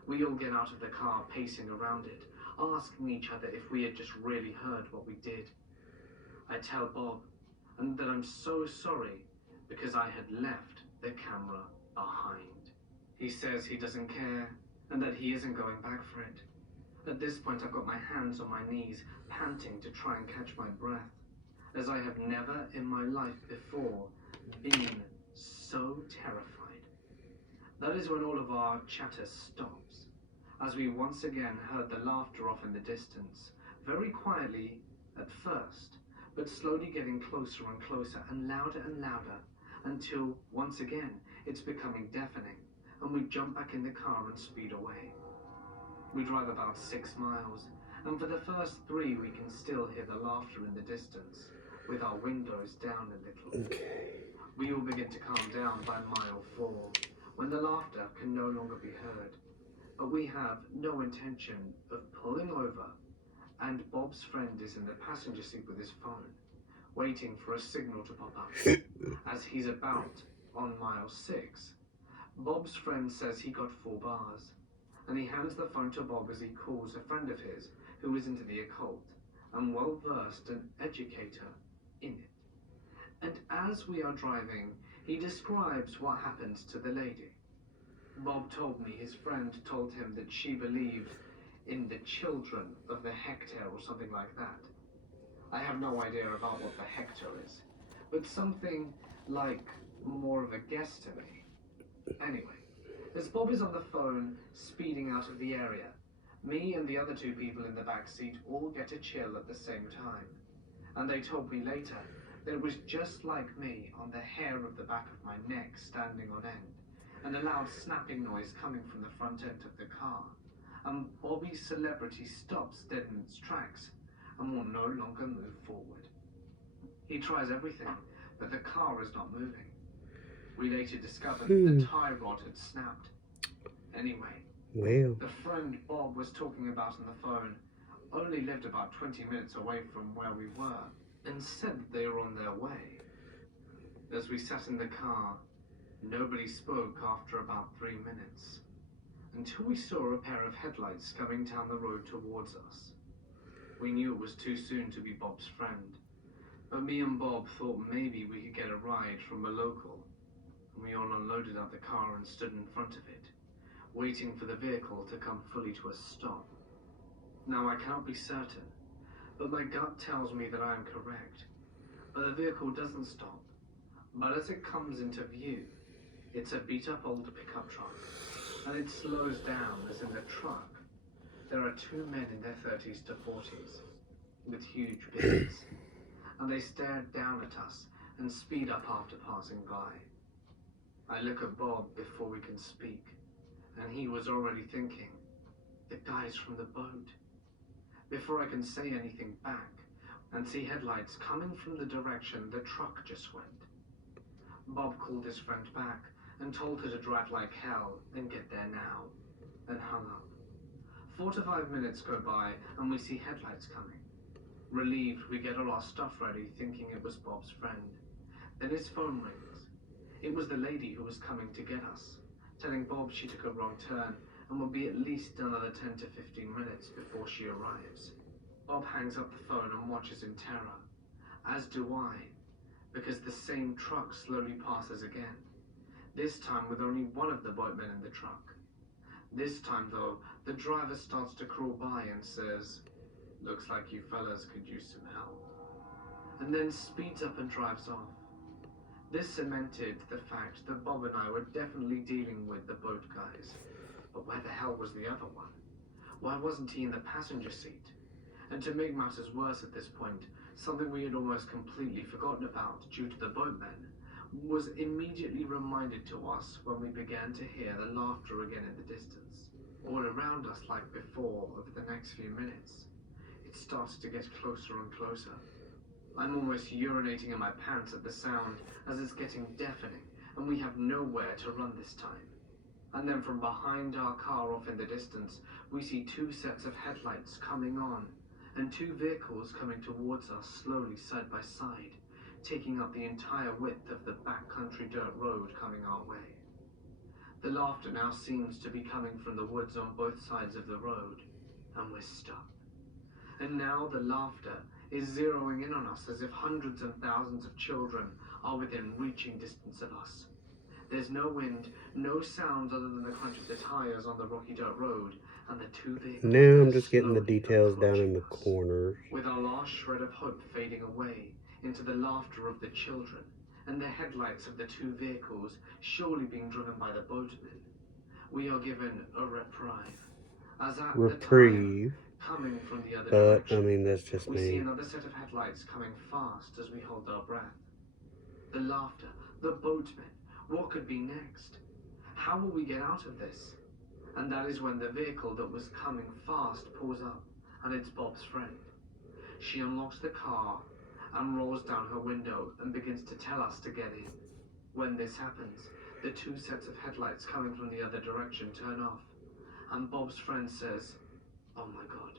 We all get out of the car, pacing around it, asking each other if we had just really heard what we did. I tell Bob and that I'm so sorry because I had left the camera behind. He says he doesn't care and that he isn't going back for it. At this point, I've got my hands on my knees, panting to try and catch my breath, as I have never in my life before been so terrified. That is when all of our chatter stops, as we once again heard the laughter off in the distance, very quietly at first, but slowly getting closer and closer and louder, until once again it's becoming deafening, and we jump back in the car and speed away. We drive about 6 miles, and for the first 3 we can still hear the laughter in the distance, with our windows down a little. Okay. We all begin to calm down by mile 4, when the laughter can no longer be heard. But we have no intention of pulling over, and Bob's friend is in the passenger seat with his phone, waiting for a signal to pop up. As he's about on mile 6, Bob's friend says he got 4 bars, and he hands the phone to Bob as he calls a friend of his who is into the occult and well-versed an educator in it. And as we are driving, he describes what happens to the lady. Bob told me his friend told him that she believed in the children of the Hector or something like that. I have no idea about what the Hector is, but something like more of a guess to me. Anyway, as Bob is on the phone speeding out of the area, me and the other 2 people in the back seat all get a chill at the same time. And they told me later that it was just like me on the hair of the back of my neck standing on end, and a loud snapping noise coming from the front end of the car. And Bobby's celebrity stops dead in its tracks and will no longer move forward. He tries everything, but the car is not moving. We later discovered that the tie rod had snapped. Anyway, Well, the friend Bob was talking about on the phone only lived about 20 minutes away from where we were, and said they were on their way. As we sat in the car, nobody spoke after about 3 minutes, until we saw a pair of headlights coming down the road towards us. We knew it was too soon to be Bob's friend, but me and Bob thought maybe we could get a ride from a local, and we all unloaded out the car and stood in front of it, waiting for the vehicle to come fully to a stop. Now I cannot be certain, but my gut tells me that I am correct. But the vehicle doesn't stop, but as it comes into view, it's a beat-up old pickup truck, and it slows down as in the truck there are 2 men in their 30s to 40s, with huge beards, and they stare down at us and speed up after passing by. I look at Bob before we can speak, and he was already thinking, the guys from the boat. Before I can say anything back, and see headlights coming from the direction the truck just went. Bob called his friend back and told her to drive like hell and get there now, and hung up. 4 to 5 minutes go by and we see headlights coming. Relieved, we get all our stuff ready, thinking it was Bob's friend. Then his phone rings. It was the lady who was coming to get us, telling Bob she took a wrong turn and will be at least another 10 to 15 minutes before she arrives. Bob hangs up the phone and watches in terror, as do I, because the same truck slowly passes again, this time with only one of the boatmen in the truck. This time though, the driver starts to crawl by and says, "Looks like you fellas could use some help," and then speeds up and drives off. This cemented the fact that Bob and I were definitely dealing with the boat guys. But where the hell was the other one? Why wasn't he in the passenger seat? And to make matters worse at this point, something we had almost completely forgotten about due to the boatmen was immediately reminded to us when we began to hear the laughter again in the distance, all around us like before over the next few minutes. It started to get closer and closer. I'm almost urinating in my pants at the sound as it's getting deafening, and we have nowhere to run this time. And then from behind our car off in the distance, we see 2 sets of headlights coming on, and 2 vehicles coming towards us slowly side by side, taking up the entire width of the backcountry dirt road coming our way. The laughter now seems to be coming from the woods on both sides of the road, and we're stuck. And now the laughter is zeroing in on us as if hundreds and thousands of children are within reaching distance of us. There's no wind, no sounds other than the crunch of the tires on the rocky dirt road, and the 2 vehicles. now I'm just getting the details down in the corners. With our last shred of hope fading away into the laughter of the children, and the headlights of the 2 vehicles surely being driven by the boatmen, we are given a reprieve. As at Reprieve. Coming from the other But, direction, I mean, that's just we see me. another set of headlights coming fast as we hold our breath. The laughter, the boatmen, what could be next? How will we get out of this? And that is when the vehicle that was coming fast pulls up, and it's Bob's friend. She unlocks the car and rolls down her window and begins to tell us to get in. When this happens, the two sets of headlights coming from the other direction turn off, and Bob's friend says, "Oh my God,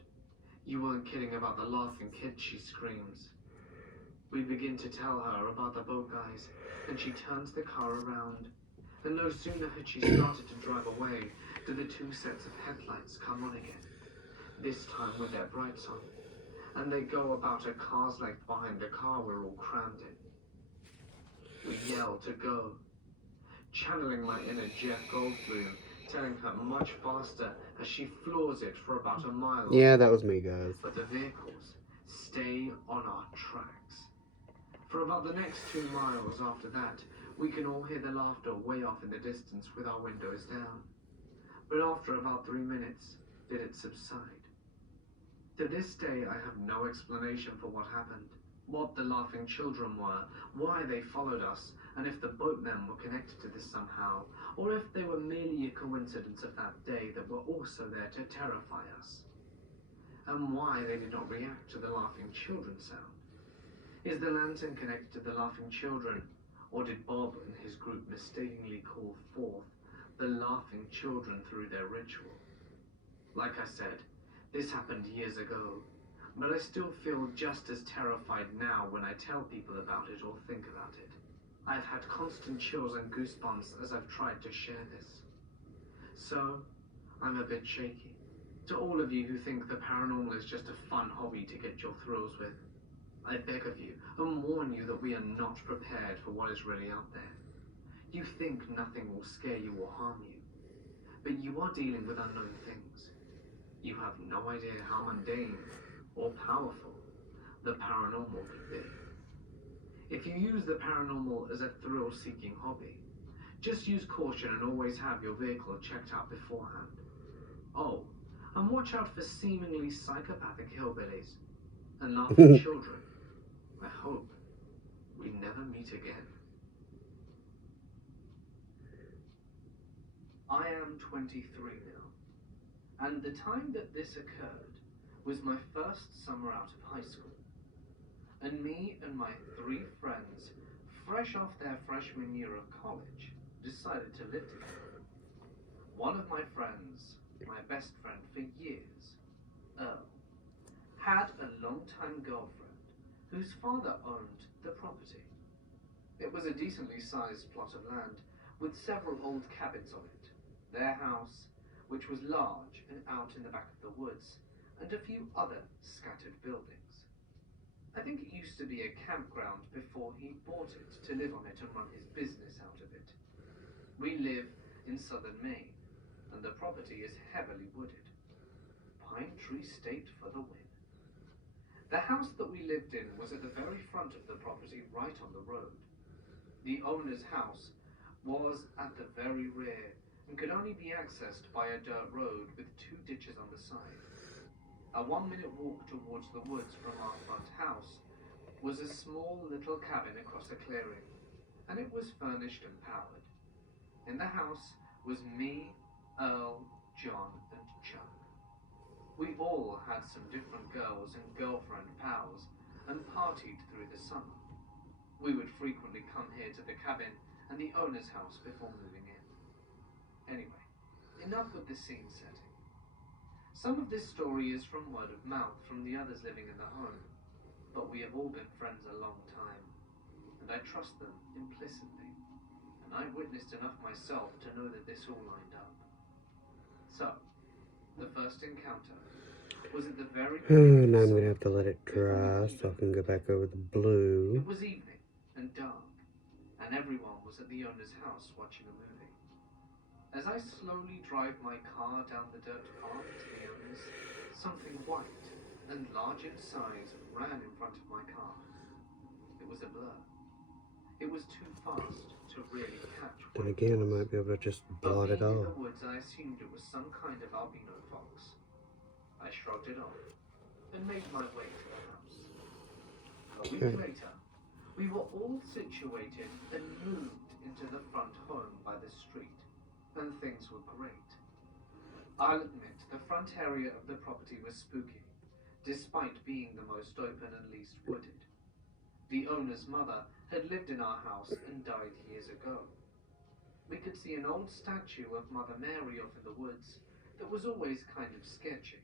you weren't kidding about the laughing kid," she screams. We begin to tell her about the boat guys, and she turns the car around. And no sooner had she started to drive away do the two sets of headlights come on again, this time with their brights on, and they go about a car's length behind the car we're all crammed in. We yell to go, channeling my inner Jeff Goldblum, telling her much faster as she floors it for about a mile. Yeah, that was me, guys. But the vehicles stay on our tracks. For about the next 2 miles after that, we can all hear the laughter way off in the distance with our windows down. But after about 3 minutes, did it subside? To this day, I have no explanation for what happened, what the laughing children were, why they followed us, and if the boatmen were connected to this somehow, or if they were merely a coincidence of that day that were also there to terrify us. And why they did not react to the laughing children sound. Is the lantern connected to the laughing children, or did Bob and his group mistakenly call forth the laughing children through their ritual? Like I said, this happened years ago, but I still feel just as terrified now when I tell people about it or think about it. I've had constant chills and goosebumps as I've tried to share this. So, I'm a bit shaky. To all of you who think the paranormal is just a fun hobby to get your thrills with, I beg of you and warn you that we are not prepared for what is really out there. You think nothing will scare you or harm you, but you are dealing with unknown things. You have no idea how mundane or powerful the paranormal could be. If you use the paranormal as a thrill-seeking hobby, just use caution and always have your vehicle checked out beforehand. Oh, and watch out for seemingly psychopathic hillbillies and laughing children. I hope we never meet again. I am 23 now, and the time that this occurred was my first summer out of high school. And me and my 3 friends, fresh off their freshman year of college, decided to live together. One of my friends, my best friend for years, Earl, had a long-time girlfriend whose father owned the property. It was a decently sized plot of land with several old cabins on it, their house, which was large and out in the back of the woods, and a few other scattered buildings. I think it used to be a campground before he bought it to live on it and run his business out of it. We live in southern Maine, and the property is heavily wooded. Pine Tree State for the win. The house that we lived in was at the very front of the property, right on the road. The owner's house was at the very rear and could only be accessed by a dirt road with 2 ditches on the side. A 1-minute walk towards the woods from our front house was a small little cabin across a clearing, and it was furnished and powered. In the house was me, Earl, John, and Chuck. We all had some different girls and girlfriend pals and partied through the summer. We would frequently come here to the cabin and the owner's house before moving in. Anyway, enough with the scene setting. Some of this story is from word of mouth from the others living in the home, but we have all been friends a long time, and I trust them implicitly, and I've witnessed enough myself to know that this all lined up. So, the first encounter was at the very beginning. Now I'm going to have to let it dry so I can go back over the blue. It was evening and dark, and everyone was at the owner's house watching a movie. As I slowly drive my car down the dirt path to the owner's, something white and large in size ran in front of my car. It was a blur. It was too fast to really catch what And again, I might be able to just blot it in off. the woods, I assumed it was some kind of albino fox. I shrugged it off and made my way to the house. A week later, we were all situated and moved into the front home by the street, and things were great. I'll admit, the front area of the property was spooky, despite being the most open and least wooded. The owner's mother had lived in our house and died years ago. We could see an old statue of Mother Mary off in the woods that was always kind of sketchy.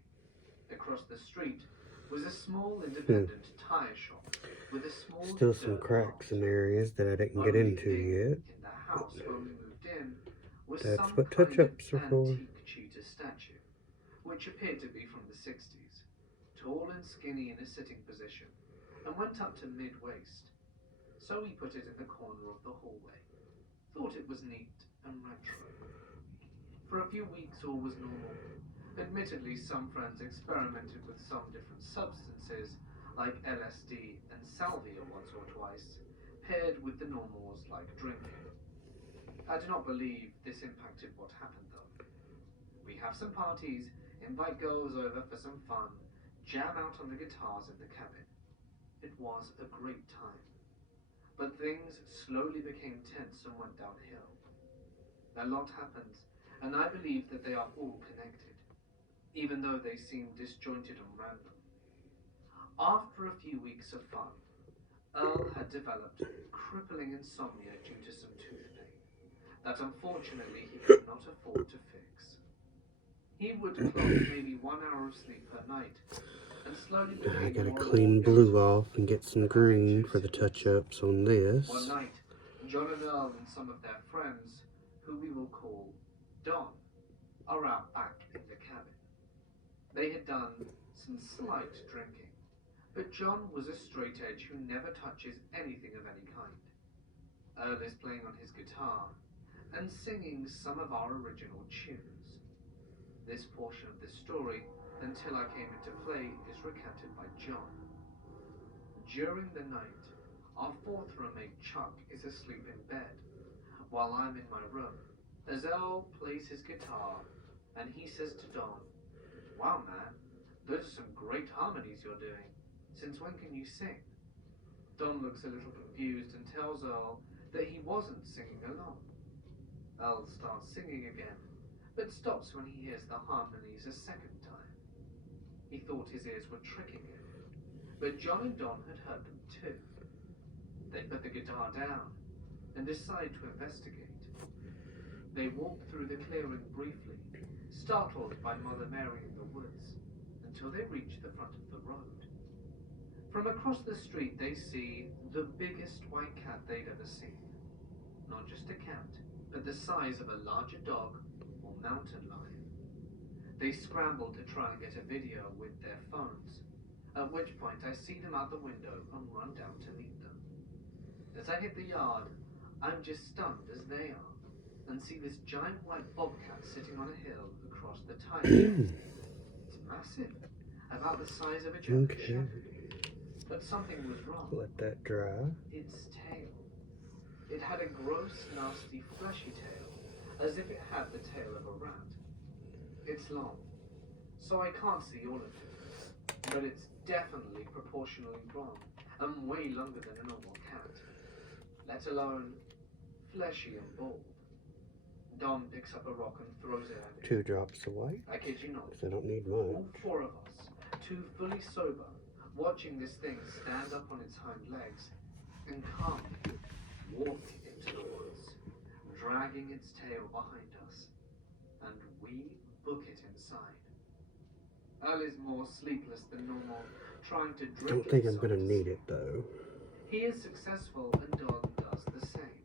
Across the street was a small independent tire shop with a small Still some cracks in areas that I didn't get into yet. In the house when we moved in was That's some what kind touch-ups of are for. antique cheetah statue, which appeared to be from the 60s, tall and skinny in a sitting position, and went up to mid-waist. So we put it in the corner of the hallway. Thought it was neat and retro. For a few weeks all was normal. Admittedly, some friends experimented with some different substances, like LSD and salvia once or twice, paired with the normals like drinking. I do not believe this impacted what happened though. We have some parties, invite girls over for some fun, jam out on the guitars in the cabin. It was a great time. But things slowly became tense and went downhill. A lot happened, and I believe that they are all connected, even though they seem disjointed and random. After a few weeks of fun, Earl had developed crippling insomnia due to some tooth pain that unfortunately he could not afford to fix. He would clock maybe 1 hour of sleep per night, and slowly I became gotta more clean guilty blue off and get some becoming green too for the serious. touch-ups on this. One night, John and Earl and some of their friends, who we will call Don, are out back in the cabin. They had done some slight drinking, but John was a straight edge who never touches anything of any kind. Earl is playing on his guitar and singing some of our original tunes. This portion of the story, until I came into play, is recounted by John. During the night, our fourth roommate Chuck is asleep in bed, while I'm in my room, as Earl plays his guitar, and he says to Don, "Wow man, those are some great harmonies you're doing. Since when can you sing?" Don looks a little confused and tells Earl that he wasn't singing along. Earl starts singing again, but stops when he hears the harmonies a second time. He thought his ears were tricking him, but John and Don had heard them too. They put the guitar down and decide to investigate. They walk through the clearing briefly, startled by Mother Mary in the woods, until they reach the front of the road. From across the street they see the biggest white cat they'd ever seen. Not just a cat, but the size of a larger dog or mountain lion. They scramble to try and get a video with their phones, at which point I see them out the window and run down to meet them. As I hit the yard, I'm just stunned as they are, and see this giant white bobcat sitting on a hill across the tire shed. It's massive, about the size of a German shepherd. But something was wrong. Let that dry. Its tail. It had a gross, nasty, fleshy tail, as if it had the tail of a rat. It's long, so I can't see all of it, but it's definitely proportionally long, and way longer than a normal cat, let alone fleshy and bald. Dom picks up a rock and throws it at it. 2 drops of white, I kid you not. 'cause I don't need All much. 4 of us, 2 fully sober, watching this thing stand up on its hind legs and calmly walk into the woods, dragging its tail behind us, and we book it inside. Earl is more sleepless than normal, trying to drink. Don't think I'm gonna need it though. He is successful and Don does the same.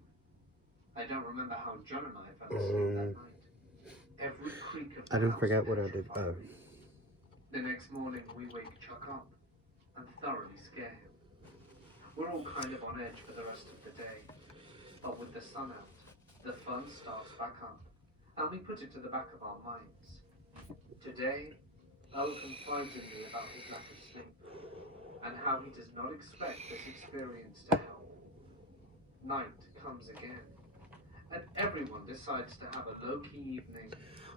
I don't remember how John and I fell asleep that night. Every creak of the I didn't house forget what I did. petrified Oh. me. The next morning we wake Chuck up and thoroughly scare him. We're all kind of on edge for the rest of the day, but with the sun out, the fun starts back up, and we put it to the back of our minds. Today, Earl confides in me about his lack of sleep, and how he does not expect this experience to help. Night comes again, and everyone decides to have a low-key evening.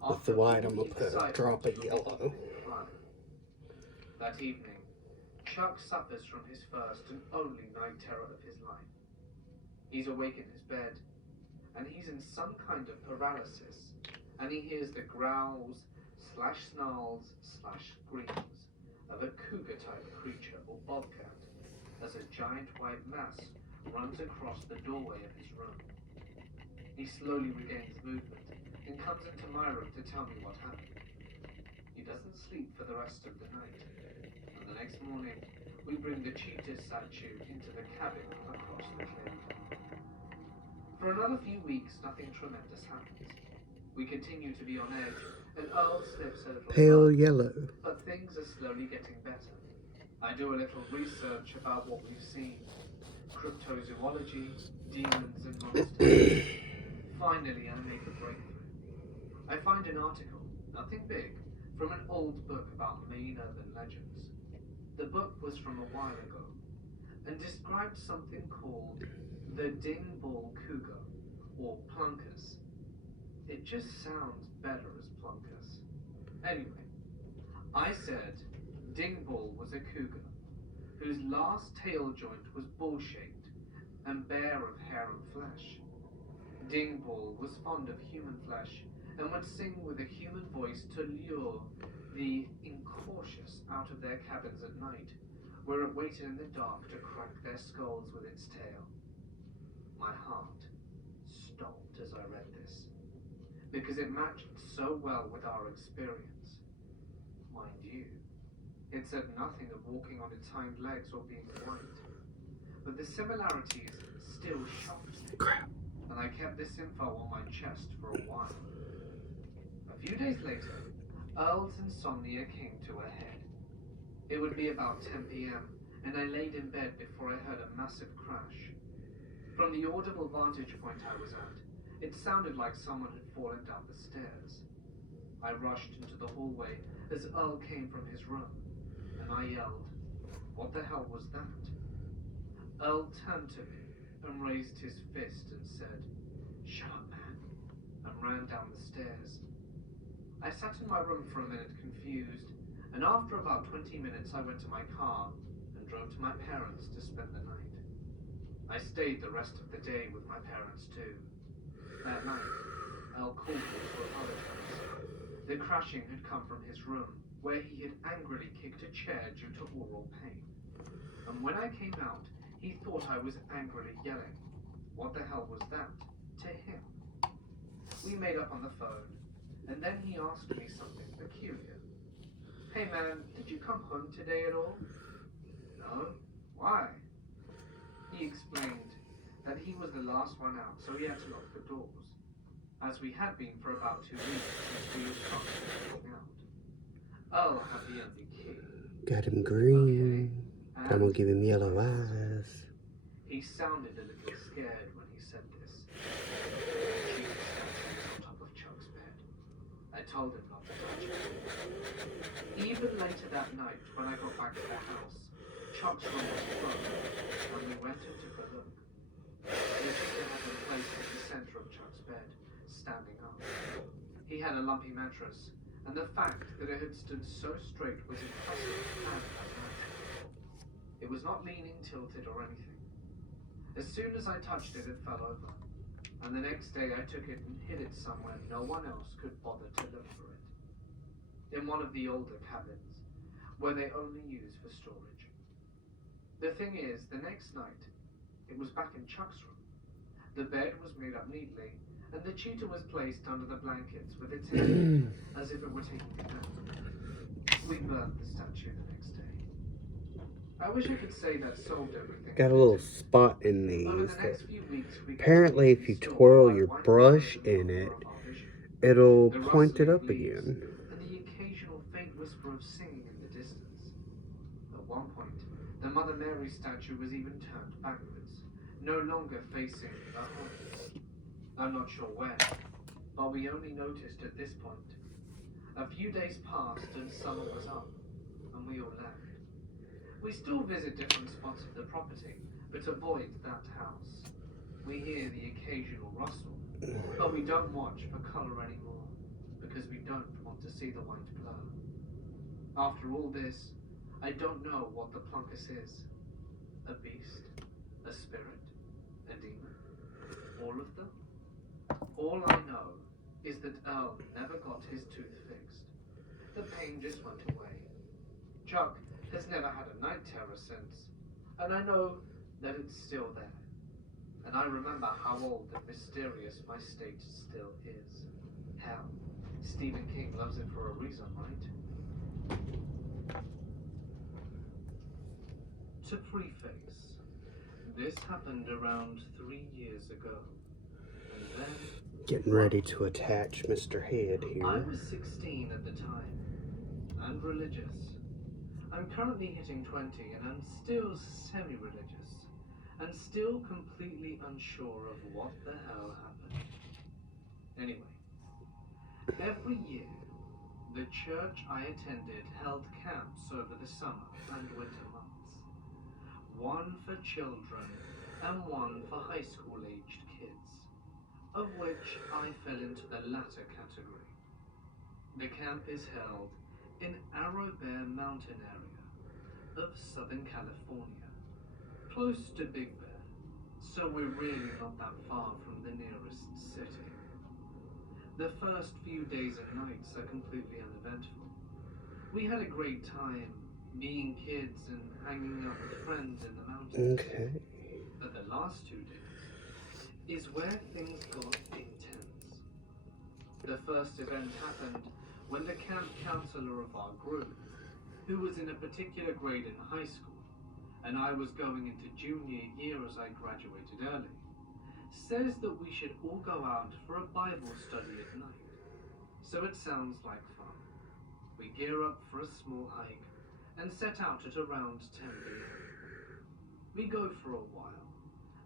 With the white, I'm gonna put a drop of yellow. That evening, Chuck suffers from his first and only night terror of his life. He's awake in his bed, and he's in some kind of paralysis, and he hears the growls, slash snarls slash screams of a cougar-type creature or bobcat as a giant white mass runs across the doorway of his room. He slowly regains movement and comes into my room to tell me what happened. He doesn't sleep for the rest of the night, and the next morning we bring the cheetah statue into the cabin across the clearing. For another few weeks, nothing tremendous happens. We continue to be on edge, and Earl slips a little Pale further, yellow. but things are slowly getting better. I do a little research about what we've seen. Cryptozoology, demons and monsters. Finally, I make a breakthrough. I find an article, nothing big, from an old book about Maine urban legends. The book was from a while ago, and described something called the Dingbull Cougar, or Plunkus. It just sounds better as Plunkus. Anyway, I said Dingbull was a cougar, whose last tail joint was bull-shaped and bare of hair and flesh. Dingbull was fond of human flesh and would sing with a human voice to lure the incautious out of their cabins at night, where it waited in the dark to crack their skulls with its tail. My heart stopped as I read this, because it matched so well with our experience. Mind you, it said nothing of walking on its hind legs or being white, but the similarities still shocked me, and I kept this info on my chest for a while. A few days later, Earl's insomnia came to a head. It would be about 10 p.m., and I laid in bed before I heard a massive crash. From the audible vantage point I was at, it sounded like someone had fallen down the stairs. I rushed into the hallway as Earl came from his room, and I yelled, "What the hell was that?" Earl turned to me and raised his fist and said, "Shut up, man," and ran down the stairs. I sat in my room for a minute confused, and after about 20 minutes I went to my car and drove to my parents to spend the night. I stayed the rest of the day with my parents too. That night, Earl called me to apologize. The crashing had come from his room, where he had angrily kicked a chair due to oral pain. And when I came out, he thought I was angrily yelling, "What the hell was that?" to him. We made up on the phone, and then he asked me something peculiar. "Hey man, did you come home today at all?" "No. Why?" He explained that he was the last one out, so he had to lock the doors, as we had been for about 2 weeks since we were started going out. Earl had the only key. Got him green. Okay. I'm gonna give him yellow eyes. He sounded a little scared when he said this. She was standing on top of Chuck's bed. I told him not to touch it. Even later that night, when I got back to the house, Chuck's room was closed, and we went and took a look. The cheetah had been placed at the center of Chuck's bed, standing up. He had a lumpy mattress, and the fact that it had stood so straight was impressive and unnatural. It was not leaning, tilted, or anything. As soon as I touched it, it fell over, and the next day I took it and hid it somewhere no one else could bother to look for it. In one of the older cabins, where they only use for storage. The thing is, the next night, it was back in Chuck's room. The bed was made up neatly, and the cheetah was placed under the blankets with its head as if it were taking a nap. We burned the statue the next day. I wish I could say that solved everything. Got a little spot in Over these the that next few weeks, we apparently if you twirl your brush in it, it'll point it up again. And the occasional faint whisper of singing in the distance. At one point, the Mother Mary statue was even turned backwards, no longer facing the home. I'm not sure when, but we only noticed at this point. A few days passed and summer was up, and we all left. We still visit different spots of the property, but avoid that house. We hear the occasional rustle, but we don't watch for colour anymore, because we don't want to see the white blur. After all this, I don't know what the Plunkus is. A beast? A spirit? A demon? All of them? All I know is that Earl never got his tooth fixed, the pain just went away. Chuck has never had a night terror since, and I know that it's still there. And I remember how old and mysterious my state still is. Hell, Stephen King loves it for a reason, right? To preface, this happened around 3 years ago. And then... Getting ready to attach Mr. Head here. I was 16 at the time, and religious. I'm currently hitting 20, and I'm still semi-religious, and still completely unsure of what the hell happened. Anyway, every year, the church I attended held camps over the summer and winter months. One for children and one for high school-aged kids, of which I fell into the latter category. The camp is held in Arrow Bear Mountain area of Southern California, close to Big Bear, so we're really not that far from the nearest city. The first few days and nights are completely uneventful. We had a great time being kids and hanging out with friends in the mountains. Okay. But the last 2 days is where things got intense. The first event happened when the camp counselor of our group, who was in a particular grade in high school, and I was going into junior year as I graduated early, says that we should all go out for a Bible study at night. So it sounds like fun. We gear up for a small hike and set out at around 10 p.m. We go for a while,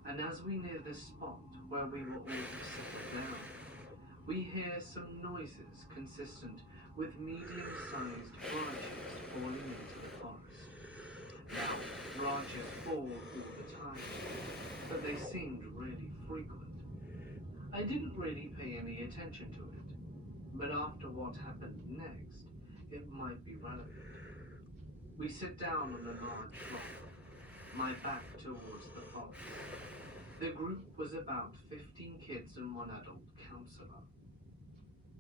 and as we near the spot where we were all to settle down, we hear some noises consistent with medium-sized branches falling into the forest. Now, branches fall all the time, but they seemed really frequent. I didn't really pay any attention to it, but after what happened next, it might be relevant. We sit down on a large rock, my back towards the forest. The group was about 15 kids and one adult counselor.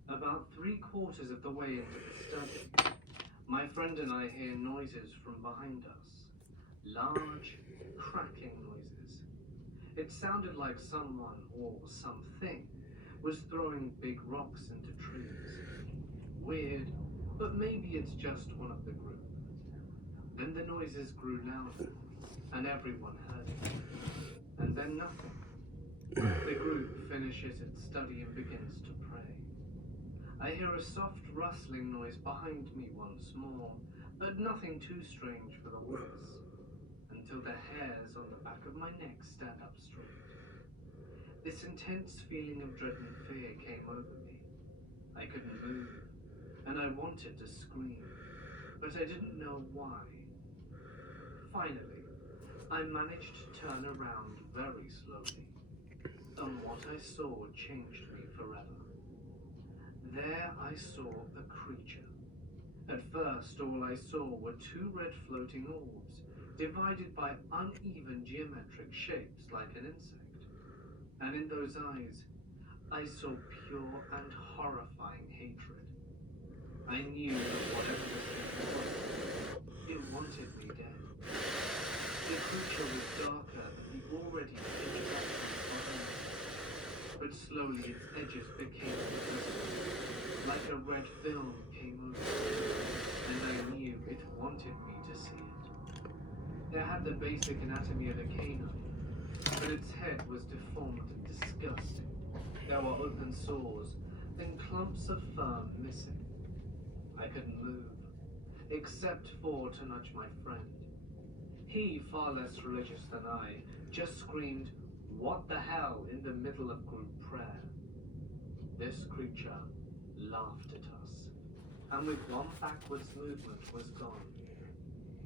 About 3/4 of the way into the study, my friend and I hear noises from behind us. Large, cracking noises. It sounded like someone or something was throwing big rocks into trees. Weird, but maybe it's just one of the group. Then the noises grew louder, and everyone heard it. And then nothing. The group finishes its study and begins to pray. I hear a soft rustling noise behind me once more, but nothing too strange for the woods, until the hairs on the back of my neck stand up straight. This intense feeling of dread and fear came over me. I couldn't move, and I wanted to scream, but I didn't know why. Finally, I managed to turn around very slowly, and what I saw changed me forever. There I saw a creature. At first, all I saw were 2 red floating orbs, divided by uneven geometric shapes like an insect. And in those eyes, I saw pure and horrifying hatred. I knew that whatever this thing was, it wanted me dead. The creature was darker than the already pitch black body, but slowly its edges became visible, like a red film came over it, and I knew it wanted me to see it. It had the basic anatomy of a canine, but its head was deformed and disgusting. There were open sores and clumps of fur missing. I couldn't move, except for to nudge my friend. He, far less religious than I, just screamed, "What the hell?" in the middle of group prayer. This creature laughed at us, and with one backwards movement was gone.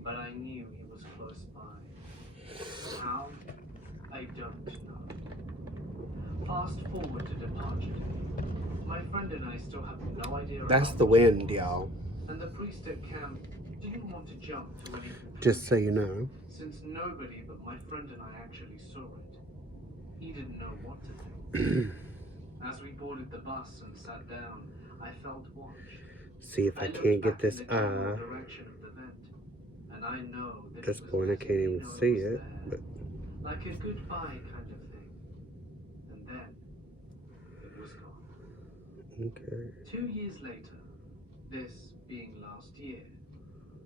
But I knew he was close by. How? I don't know. Fast forward to departure day. My friend and I still have no idea. That's the wind, y'all. And the priest at camp didn't want to jump to any conclusions, Just so you know. since nobody but my friend and I actually saw it. He didn't know what to think. As we boarded the bus and sat down, I felt watched. See if I can't get this eye. And I know that At this point, I can't even see it. But like a goodbye kind of thing. And then it was gone. okay. 2 years later, this being last year,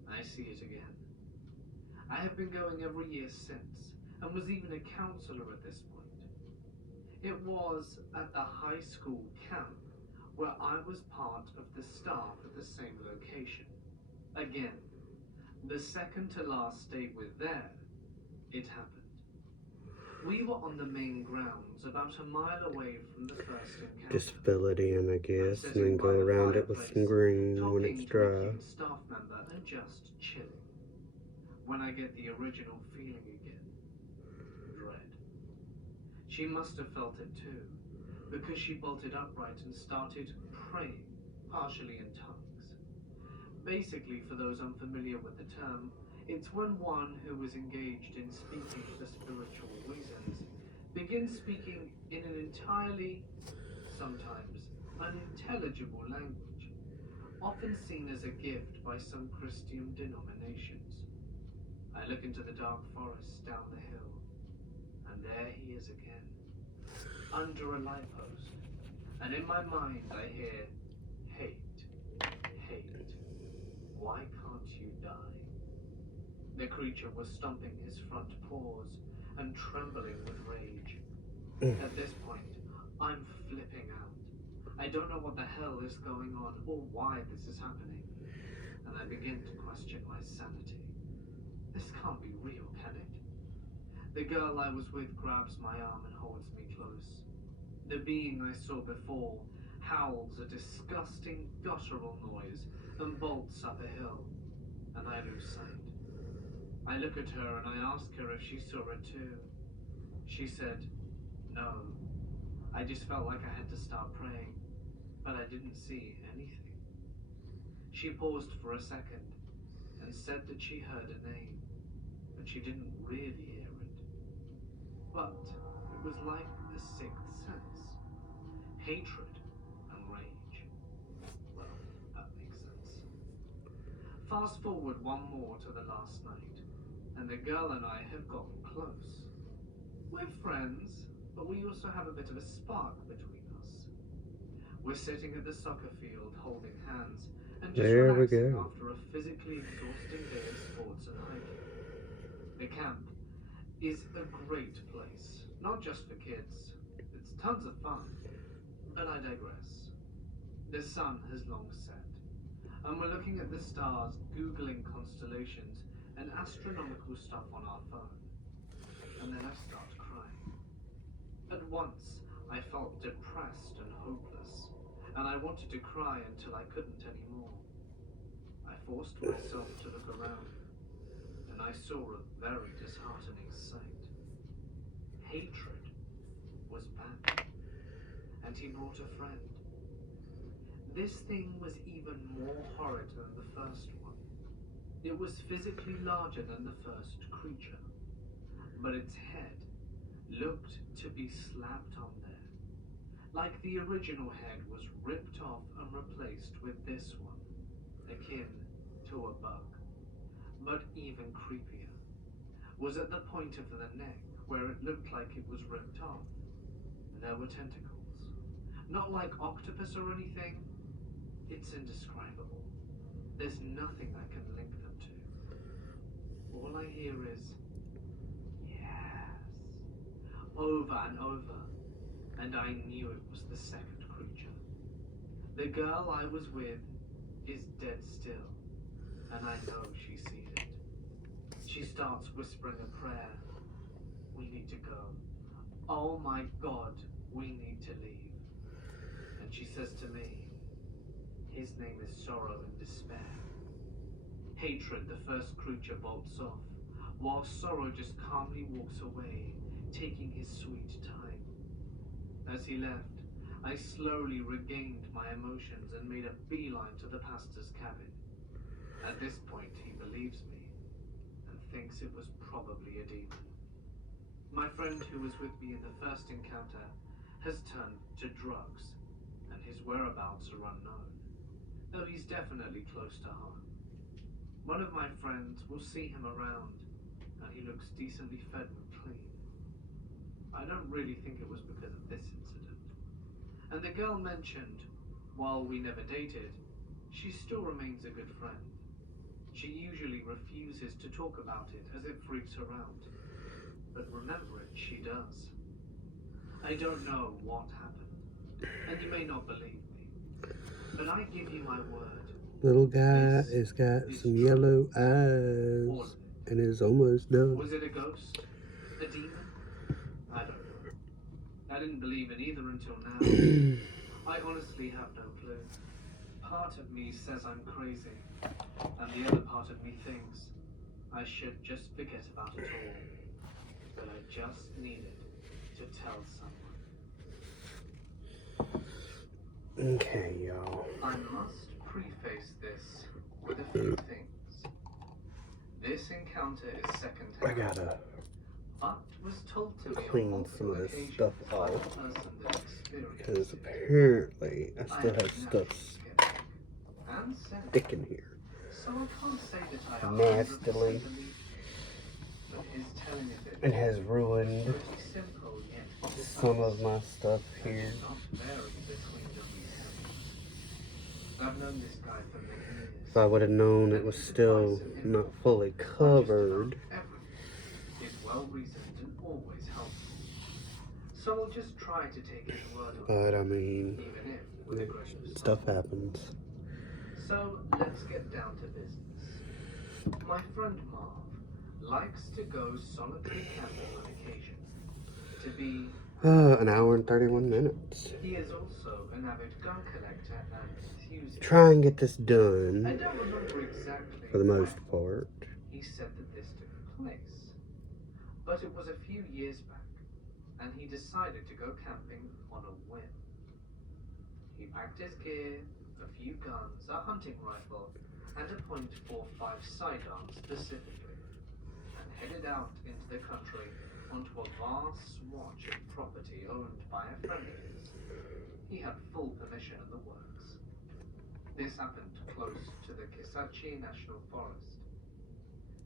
I see it again. I have been going every year since, and was even a counselor at this point. It was at the high school camp where I was part of the staff at the same location. Again, the second to last day we're there, it happened. We were on the main grounds about a mile away from the first encounter. Just fill it in, I guess, and then go around it with some green when it's dry. Staff member and just chilling. When I get the original feeling again, dread. She must have felt it too, because she bolted upright and started praying, partially in tongues. Basically, for those unfamiliar with the term, it's when one who is engaged in speaking for spiritual reasons begins speaking in an entirely, sometimes unintelligible language, often seen as a gift by some Christian denominations. I look into the dark forest down the hill, and there he is again, under a light post, and in my mind I hear, hate, hate, why can't you die? The creature was stomping his front paws and trembling with rage. At this point, I'm flipping out. I don't know what the hell is going on or why this is happening, and I begin to question my sanity. This can't be real, can it? The girl I was with grabs my arm and holds me close. The being I saw before howls a disgusting guttural noise and bolts up a hill, and I lose sight. I look at her and I ask her if she saw it too. She said, no. I just felt like I had to start praying, but I didn't see anything. She paused for a second and said that she heard a name, but she didn't really hear it. But it was like a sixth sense. Hatred and rage. Well, that makes sense. Fast forward one more to the last night, and the girl and I have gotten close. We're friends, but we also have a bit of a spark between us. We're sitting at the soccer field holding hands and just relaxing after a physically exhausting day of sports and hiking. The camp is a great place, not just for kids. It's tons of fun, but I digress. The sun has long set, and we're looking at the stars, googling constellations and astronomical stuff on our phone. And then I start crying. At once, I felt depressed and hopeless, and I wanted to cry until I couldn't anymore. I forced myself to look around, and I saw a very disheartening sight. Hatred was back, and he brought a friend. This thing was even more horrid than the first one. It was physically larger than the first creature, but its head looked to be slapped on there, like the original head was ripped off and replaced with this one, akin to a bug, but even creepier, was at the point of the neck where it looked like it was ripped off. There were tentacles, not like octopus or anything. It's indescribable. There's nothing I can link them to. All I hear is, yes, over and over, and I knew it was the second creature. The girl I was with is dead still, and I know she's seen it. She starts whispering a prayer. We need to go. Oh my God, we need to leave. And she says to me, his name is Sorrow and Despair. Hatred, the first creature, bolts off, while Sorrow just calmly walks away, taking his sweet time. As he left, I slowly regained my emotions and made a beeline to the pastor's cabin. At this point, he believes me and thinks it was probably a demon. My friend who was with me in the first encounter has turned to drugs, and his whereabouts are unknown. though he's definitely close to home. One of my friends will see him around, and he looks decently fed and clean. I don't really think it was because of this incident. And the girl mentioned, while we never dated, she still remains a good friend. She usually refuses to talk about it as it freaks her out. But remember it, she does. I don't know what happened, and you may not believe me, but I give you my word. Little guy This has got is some true. yellow All of eyes it. and is almost done. Was it a ghost? A demon? I don't know. I didn't believe in either until now. I honestly have no clue. Part of me says I'm crazy, and the other part of me thinks I should just forget about it all. But I just needed to tell someone. Okay, y'all. I must preface this with a few things. This encounter is I second-hand, gotta but was told to me on clean multiple some of this occasions stuff by off the person that experienced because it. apparently I I still am have stuff naturally skeptic and cynical, sticking here. so I can't say that I 100% Nastily. believe it. But his telling of it It has ruined pretty simple yet some of my stuff and here. did not vary between the weekends. I've known this guy for many years. If I would have known it was still not fully covered. Everything is well reasoned and always helpful. So we'll just try to take his word on it, But I mean, even if with a grain of stuff salt. happens. So let's get down to business. My friend Marv likes to go solitary camping on occasion. To be An hour and 31 minutes. He is also an avid gun collector and enthusiast. Try and get this I done don't remember exactly for the most when part. he said that this took place, but it was a few years back, and he decided to go camping on a whim. He packed his gear, a few guns, a hunting rifle, and a .45 sidearm specifically, and headed out into the country onto a vast swatch of property owned by a friend of his. He had full permission in the works. This happened close to the Kisatchie National Forest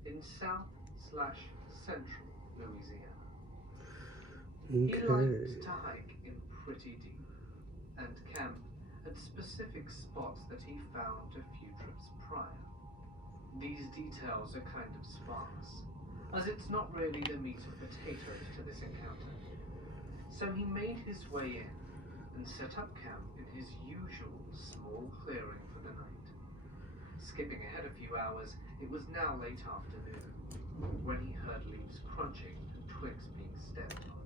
in south/central Louisiana. He Okay. likes to hike in pretty deep and camp at specific spots that he found a few trips prior. These details are kind of sparse, as it's not really the meat and potatoes to this encounter. So he made his way in and set up camp in his usual small clearing for the night. Skipping ahead a few hours, it was now late afternoon, when he heard leaves crunching and twigs being stepped on.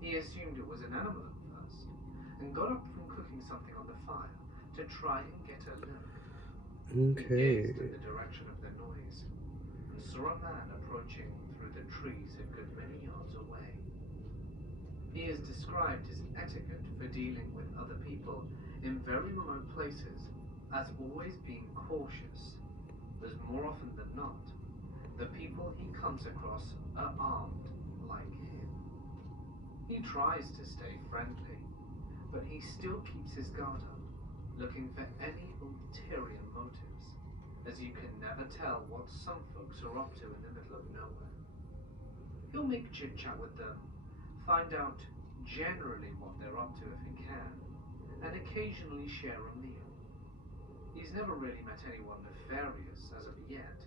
He assumed it was an animal at first, and got up from cooking something on the fire to try and get a look. He Okay. gazed in the direction of the noise, and saw a man approaching through the trees a good many yards away. He is described his etiquette for dealing with other people in very remote places as always being cautious, as more often than not, the people he comes across are armed like him. He tries to stay friendly, but he still keeps his guard up, looking for any ulterior motives, as you can never tell what some folks are up to in the middle of nowhere. He'll make chit-chat with them, find out generally what they're up to if he can, and occasionally share a meal. He's never really met anyone nefarious as of yet,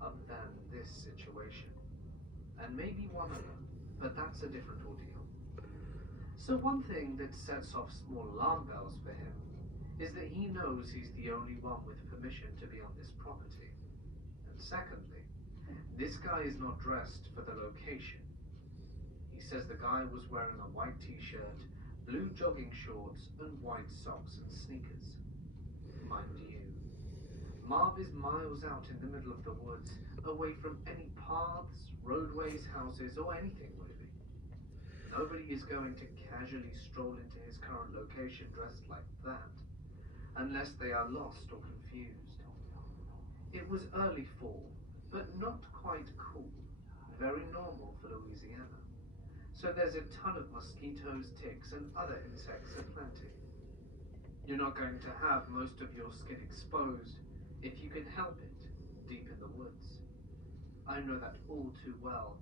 other than this situation. And maybe one other, but that's a different ordeal. So one thing that sets off small alarm bells for him is that he knows he's the only one with permission to be on this property. And secondly, this guy is not dressed for the location. He says the guy was wearing a white t-shirt, blue jogging shorts, and white socks and sneakers. Mind you, Marv is miles out in the middle of the woods, away from any paths, roadways, houses, or anything really. Nobody is going to casually stroll into his current location dressed like that, unless they are lost or confused. It was early fall, but not quite cool, very normal for Louisiana. So there's a ton of mosquitoes, ticks, and other insects aplenty. You're not going to have most of your skin exposed if you can help it deep in the woods. I know that all too well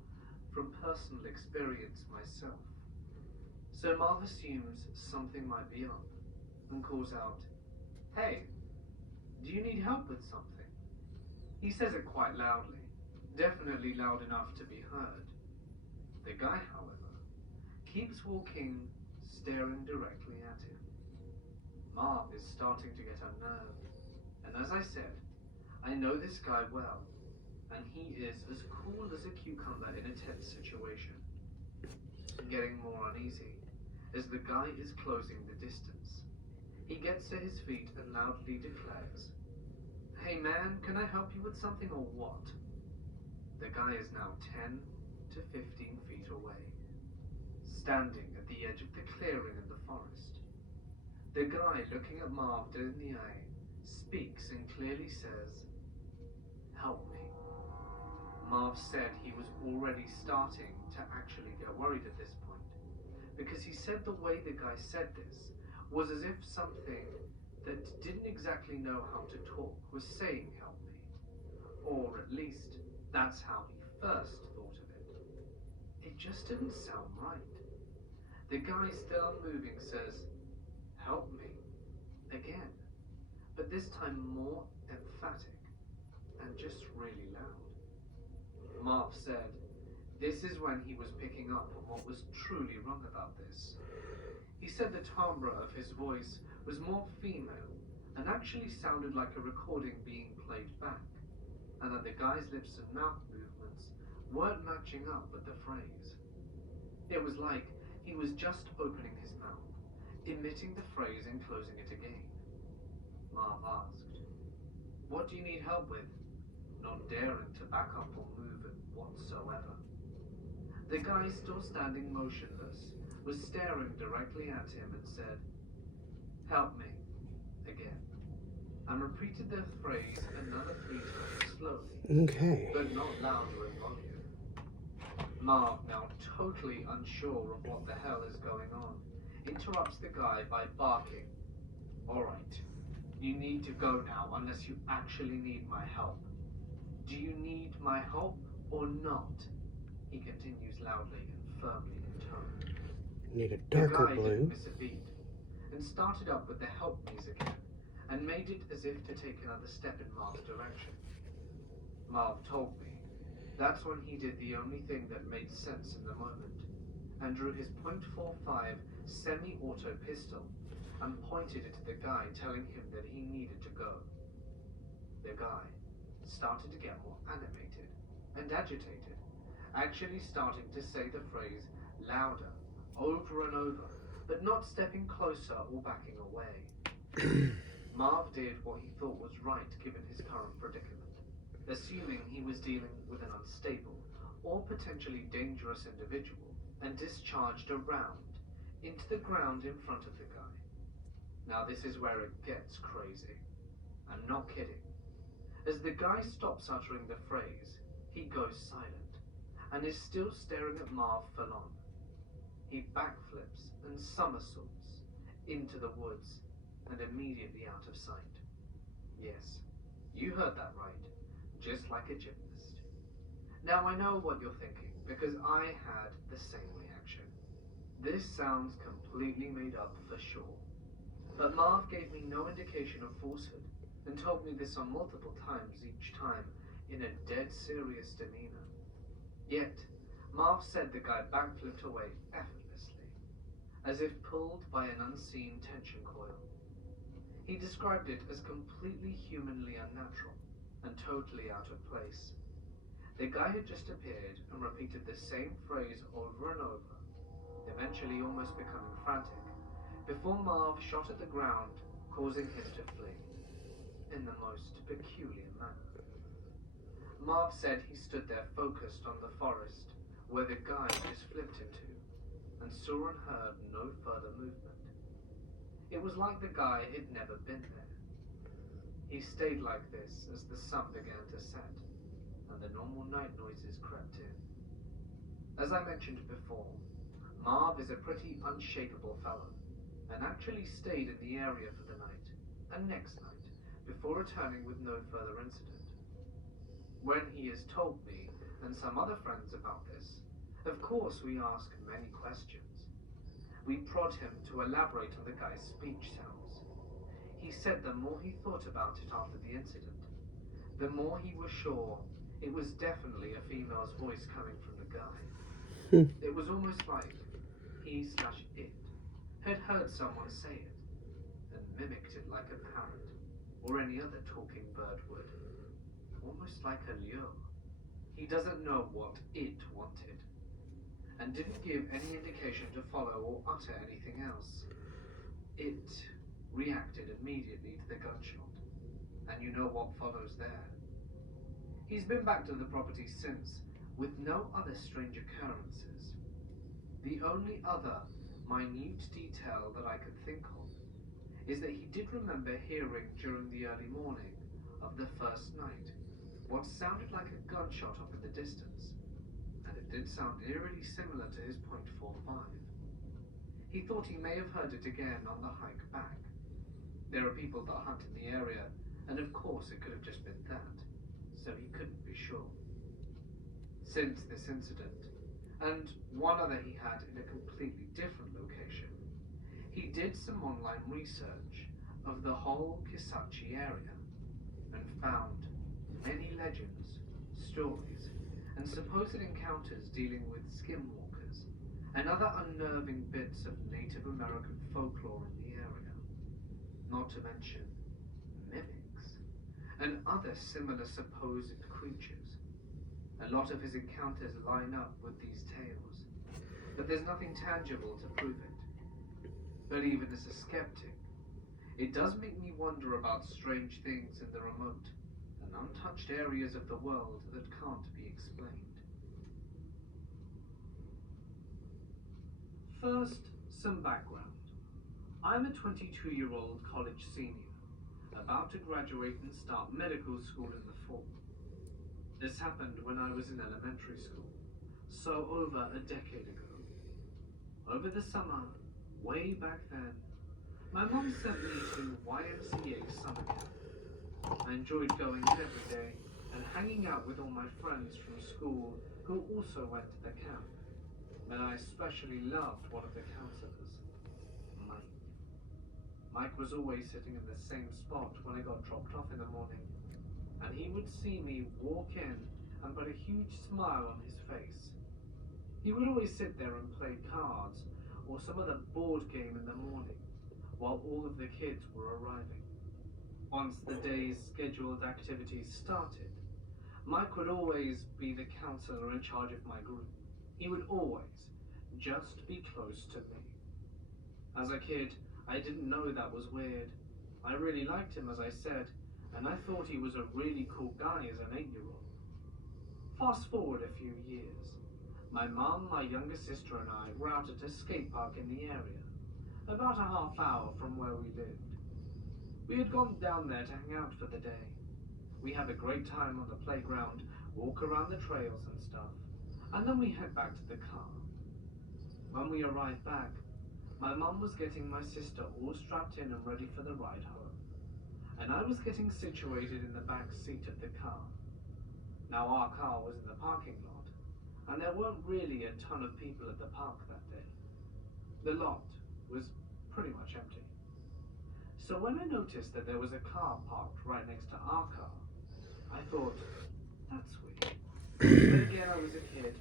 from personal experience myself. So Marv assumes something might be up and calls out, "Hey, do you need help with something?" He says it quite loudly, definitely loud enough to be heard. The guy, however, keeps walking, staring directly at him. Marv is starting to get unnerved, and as I said, I know this guy well, and he is as cool as a cucumber in a tense situation. Getting more uneasy as the guy is closing the distance. He gets to his feet and loudly declares, "Hey man, can I help you with something or what?" The guy is now 10 to 15 feet away, standing at the edge of the clearing in the forest. The guy, looking at Marv dead in the eye, speaks and clearly says, "Help me." Marv said he was already starting to actually get worried at this point, because he said the way the guy said this was as if something that didn't exactly know how to talk was saying "help me," or at least that's how he first thought of it. It just didn't sound right. The guy, still unmoving, says, "Help me," again, but this time more emphatic and just really loud. Marv said this is when he was picking up on what was truly wrong about this. He said the timbre of his voice was more female and actually sounded like a recording being played back, and that the guy's lips and mouth movements weren't matching up with the phrase. It was like he was just opening his mouth, emitting the phrase and closing it again. Marv asked, "What do you need help with?" not daring to back up or move it whatsoever. The guy, still standing motionless, was staring directly at him and said, "Help me," again, and repeated the phrase another 3 times slowly, but not louder in volume. Marv, now totally unsure of what the hell is going on, interrupts the guy by barking, "All right, you need to go now unless you actually need my help. Do you need my help or not?" He continues loudly and firmly in tone. Need a darker the guy blue. didn't miss a beat and started up with the "help me's" again and made it as if to take another step in Marv's direction. Marv told me that's when he did the only thing that made sense in the moment and drew his .45 semi-auto pistol and pointed it at the guy, telling him that he needed to go. The guy started to get more animated and agitated, actually starting to say the phrase louder, over and over, but not stepping closer or backing away. Marv did what he thought was right given his current predicament, assuming he was dealing with an unstable or potentially dangerous individual, and discharged a round into the ground in front of the guy. Now this is where it gets crazy. I'm not kidding. As the guy stops uttering the phrase, he goes silent and is still staring at Marv full on. He backflips and somersaults into the woods and immediately out of sight. Yes, you heard that right, just like a gymnast. Now I know what you're thinking, because I had the same reaction. This sounds completely made up for sure. But Marv gave me no indication of falsehood and told me this on multiple times, each time in a dead serious demeanor. Yet, Marv said the guy backflipped away effortlessly, as if pulled by an unseen tension coil. He described it as completely humanly unnatural and totally out of place. The guy had just appeared and repeated the same phrase over and over, eventually almost becoming frantic, before Marv shot at the ground, causing him to flee, in the most peculiar manner. Marv said he stood there focused on the forest, where the guy just flipped into, and saw and heard no further movement. It was like the guy had never been there. He stayed like this as the sun began to set, and the normal night noises crept in. As I mentioned before, Marv is a pretty unshakable fellow, and actually stayed in the area for the night and next night before returning with no further incident. When he has told me and some other friends about this, of course we ask many questions. We prod him to elaborate on the guy's speech sounds. He said the more he thought about it after the incident, the more he was sure it was definitely a female's voice coming from the guy. It was almost like he/it had heard someone say it and mimicked it like a parrot or any other talking bird would. Almost like a lure. He doesn't know what it wanted and didn't give any indication to follow or utter anything else. It reacted immediately to the gunshot, and you know what follows there. He's been back to the property since, with no other strange occurrences. The only other minute detail that I could think of is that he did remember hearing during the early morning of the first night what sounded like a gunshot off in the distance, and it did sound eerily similar to his .45. He thought he may have heard it again on the hike back. There are people that hunt in the area, and of course it could have just been that, so he couldn't be sure. Since this incident, and one other he had in a completely different location, he did some online research of the whole Kisachi area and found many legends, stories, and supposed encounters dealing with skinwalkers and other unnerving bits of Native American folklore in the area, not to mention mimics and other similar supposed creatures. A lot of his encounters line up with these tales, but there's nothing tangible to prove it. But even as a skeptic, it does make me wonder about strange things in the remote and untouched areas of the world that can't be explained. First, some background. I'm a 22-year-old college senior, about to graduate and start medical school in the fall. This happened when I was in elementary school, so over a decade ago. Over the summer, way back then, my mum sent me to YMCA summer camp. I enjoyed going in every day and hanging out with all my friends from school who also went to the camp. And I especially loved one of the counselors, Mike. Mike was always sitting in the same spot when I got dropped off in the morning, and he would see me walk in and put a huge smile on his face. He would always sit there and play cards or some other board game in the morning while all of the kids were arriving. Once the day's scheduled activities started, Mike would always be the counselor in charge of my group. He would always just be close to me. As a kid, I didn't know that was weird. I really liked him, as I said, and I thought he was a really cool guy as an 8-year-old. Fast forward a few years. My mum, my younger sister, and I were out at a skate park in the area, about a half hour from where we lived. We had gone down there to hang out for the day. We have a great time on the playground, walk around the trails and stuff, and then we head back to the car. When we arrived back, my mum was getting my sister all strapped in and ready for the ride home, and I was getting situated in the back seat of the car. Now our car was in the parking lot, and there weren't really a ton of people at the park that day. The lot was pretty much empty. So when I noticed that there was a car parked right next to our car, I thought, that's weird. But again, I was a kid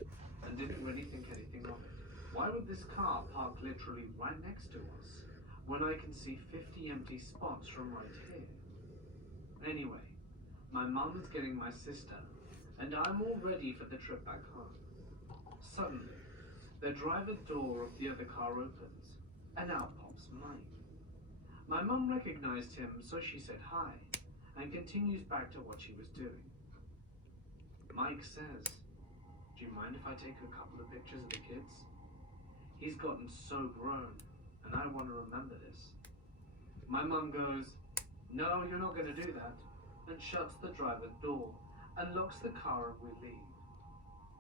and didn't really think anything of it. Why would this car park literally right next to us when I can see 50 empty spots from right here? Anyway, my mum is getting my sister, and I'm all ready for the trip back home. Suddenly, the driver door of the other car opens, and out pops Mike. My mum recognized him, so she said hi, and continues back to what she was doing. Mike says, "Do you mind if I take a couple of pictures of the kids? He's gotten so grown, and I want to remember this." My mum goes, "No, you're not going to do that," and shuts the driver's door and locks the car, and we leave.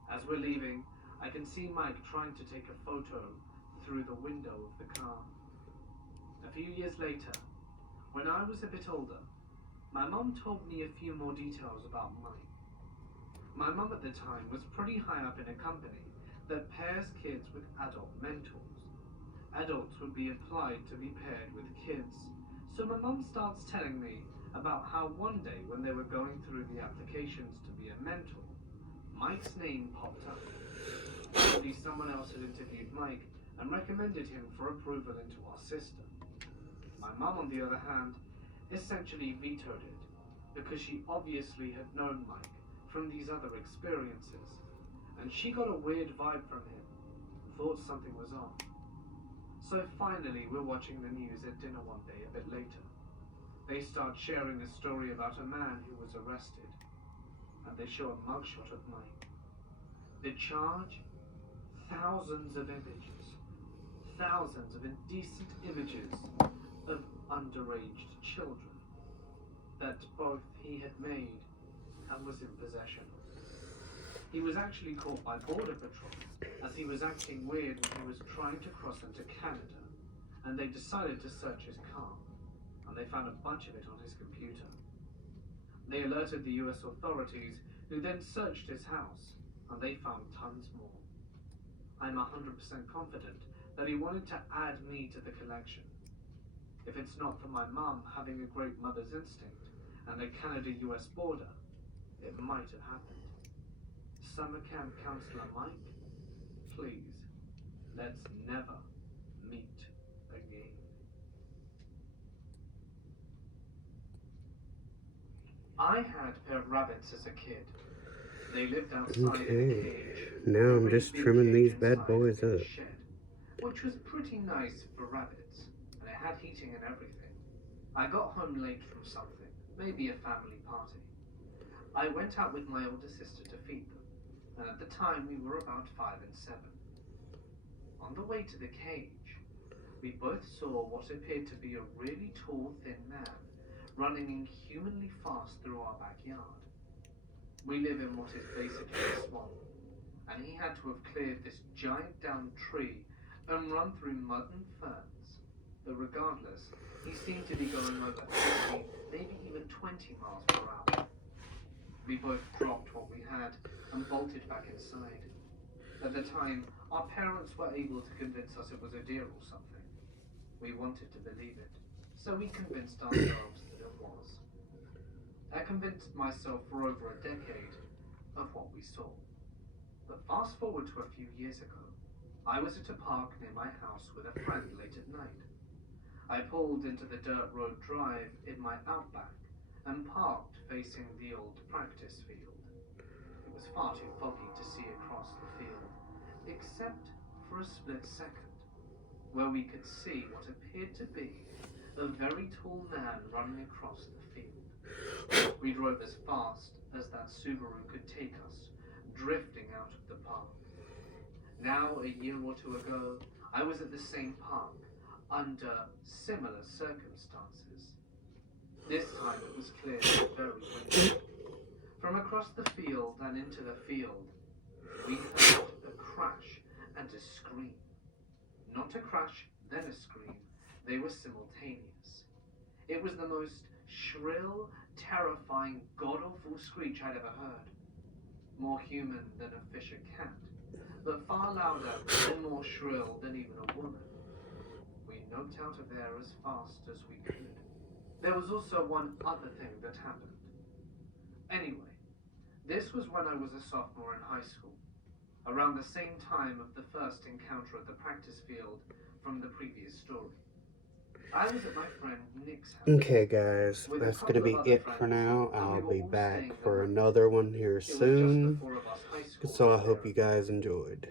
As we're leaving, I can see Mike trying to take a photo through the window of the car. A few years later, when I was a bit older, my mum told me a few more details about Mike. My mum at the time was pretty high up in a company that pairs kids with adult mentors. Adults would be applied to be paired with kids. So my mum starts telling me about how one day when they were going through the applications to be a mentor, Mike's name popped up. Apparently someone else had interviewed Mike and recommended him for approval into our system. My mum, on the other hand, essentially vetoed it because she obviously had known Mike from these other experiences, and she got a weird vibe from him, thought something was off. So finally we're watching the news at dinner one day a bit later. They start sharing a story about a man who was arrested, and they show a mugshot of Mike. The charge? Thousands of images. Thousands of indecent images of underage children that both he had made and was in possession of. He was actually caught by Border Patrol as he was acting weird when he was trying to cross into Canada, and they decided to search his car, and they found a bunch of it on his computer. They alerted the US authorities, who then searched his house, and they found tons more. I'm 100% confident that he wanted to add me to the collection. If it's not for my mum having a great mother's instinct and the Canada-US border, it might have happened. Summer camp counselor Mike, please, let's never meet again. I had a pair of rabbits as a kid. They lived outside in a cage. Now I'm just trimming these bad boys up. Shed, which was pretty nice for rabbits, and it had heating and everything. I got home late from something, maybe a family party. I went out with my older sister to feed them, and at the time we were about 5 and 7. On the way to the cage, we both saw what appeared to be a really tall, thin man running inhumanly fast through our backyard. We live in what is basically a swamp, and he had to have cleared this giant downed tree and run through mud and ferns. But regardless, he seemed to be going over 15, maybe even 20 miles per hour. We both dropped what we had and bolted back inside. At the time, our parents were able to convince us it was a deer or something. We wanted to believe it, so we convinced ourselves that it was. I convinced myself for over a decade of what we saw. But fast forward to a few years ago, I was at a park near my house with a friend late at night. I pulled into the dirt road drive in my Outback and parked facing the old practice field. It was far too foggy to see across the field, except for a split second, where we could see what appeared to be a very tall man running across the field. We drove as fast as that Subaru could take us, drifting out of the park. Now, a year or two ago, I was at the same park, under similar circumstances. This time it was clear and very windy. From across the field and into the field, we heard a crash and a scream. Not a crash, then a scream. They were simultaneous. It was the most shrill, terrifying, god-awful screech I'd ever heard. More human than a Fisher cat, but far louder and more shrill than even a woman. We noped out of there as fast as we could. There was also one other thing that happened. Anyway, this was when I was a sophomore in high school, around the same time of the first encounter at the practice field from the previous story. I was at my friend Nick's house. Okay guys, that's going to be it for now. I'll be back for another one here soon. So I hope you guys enjoyed.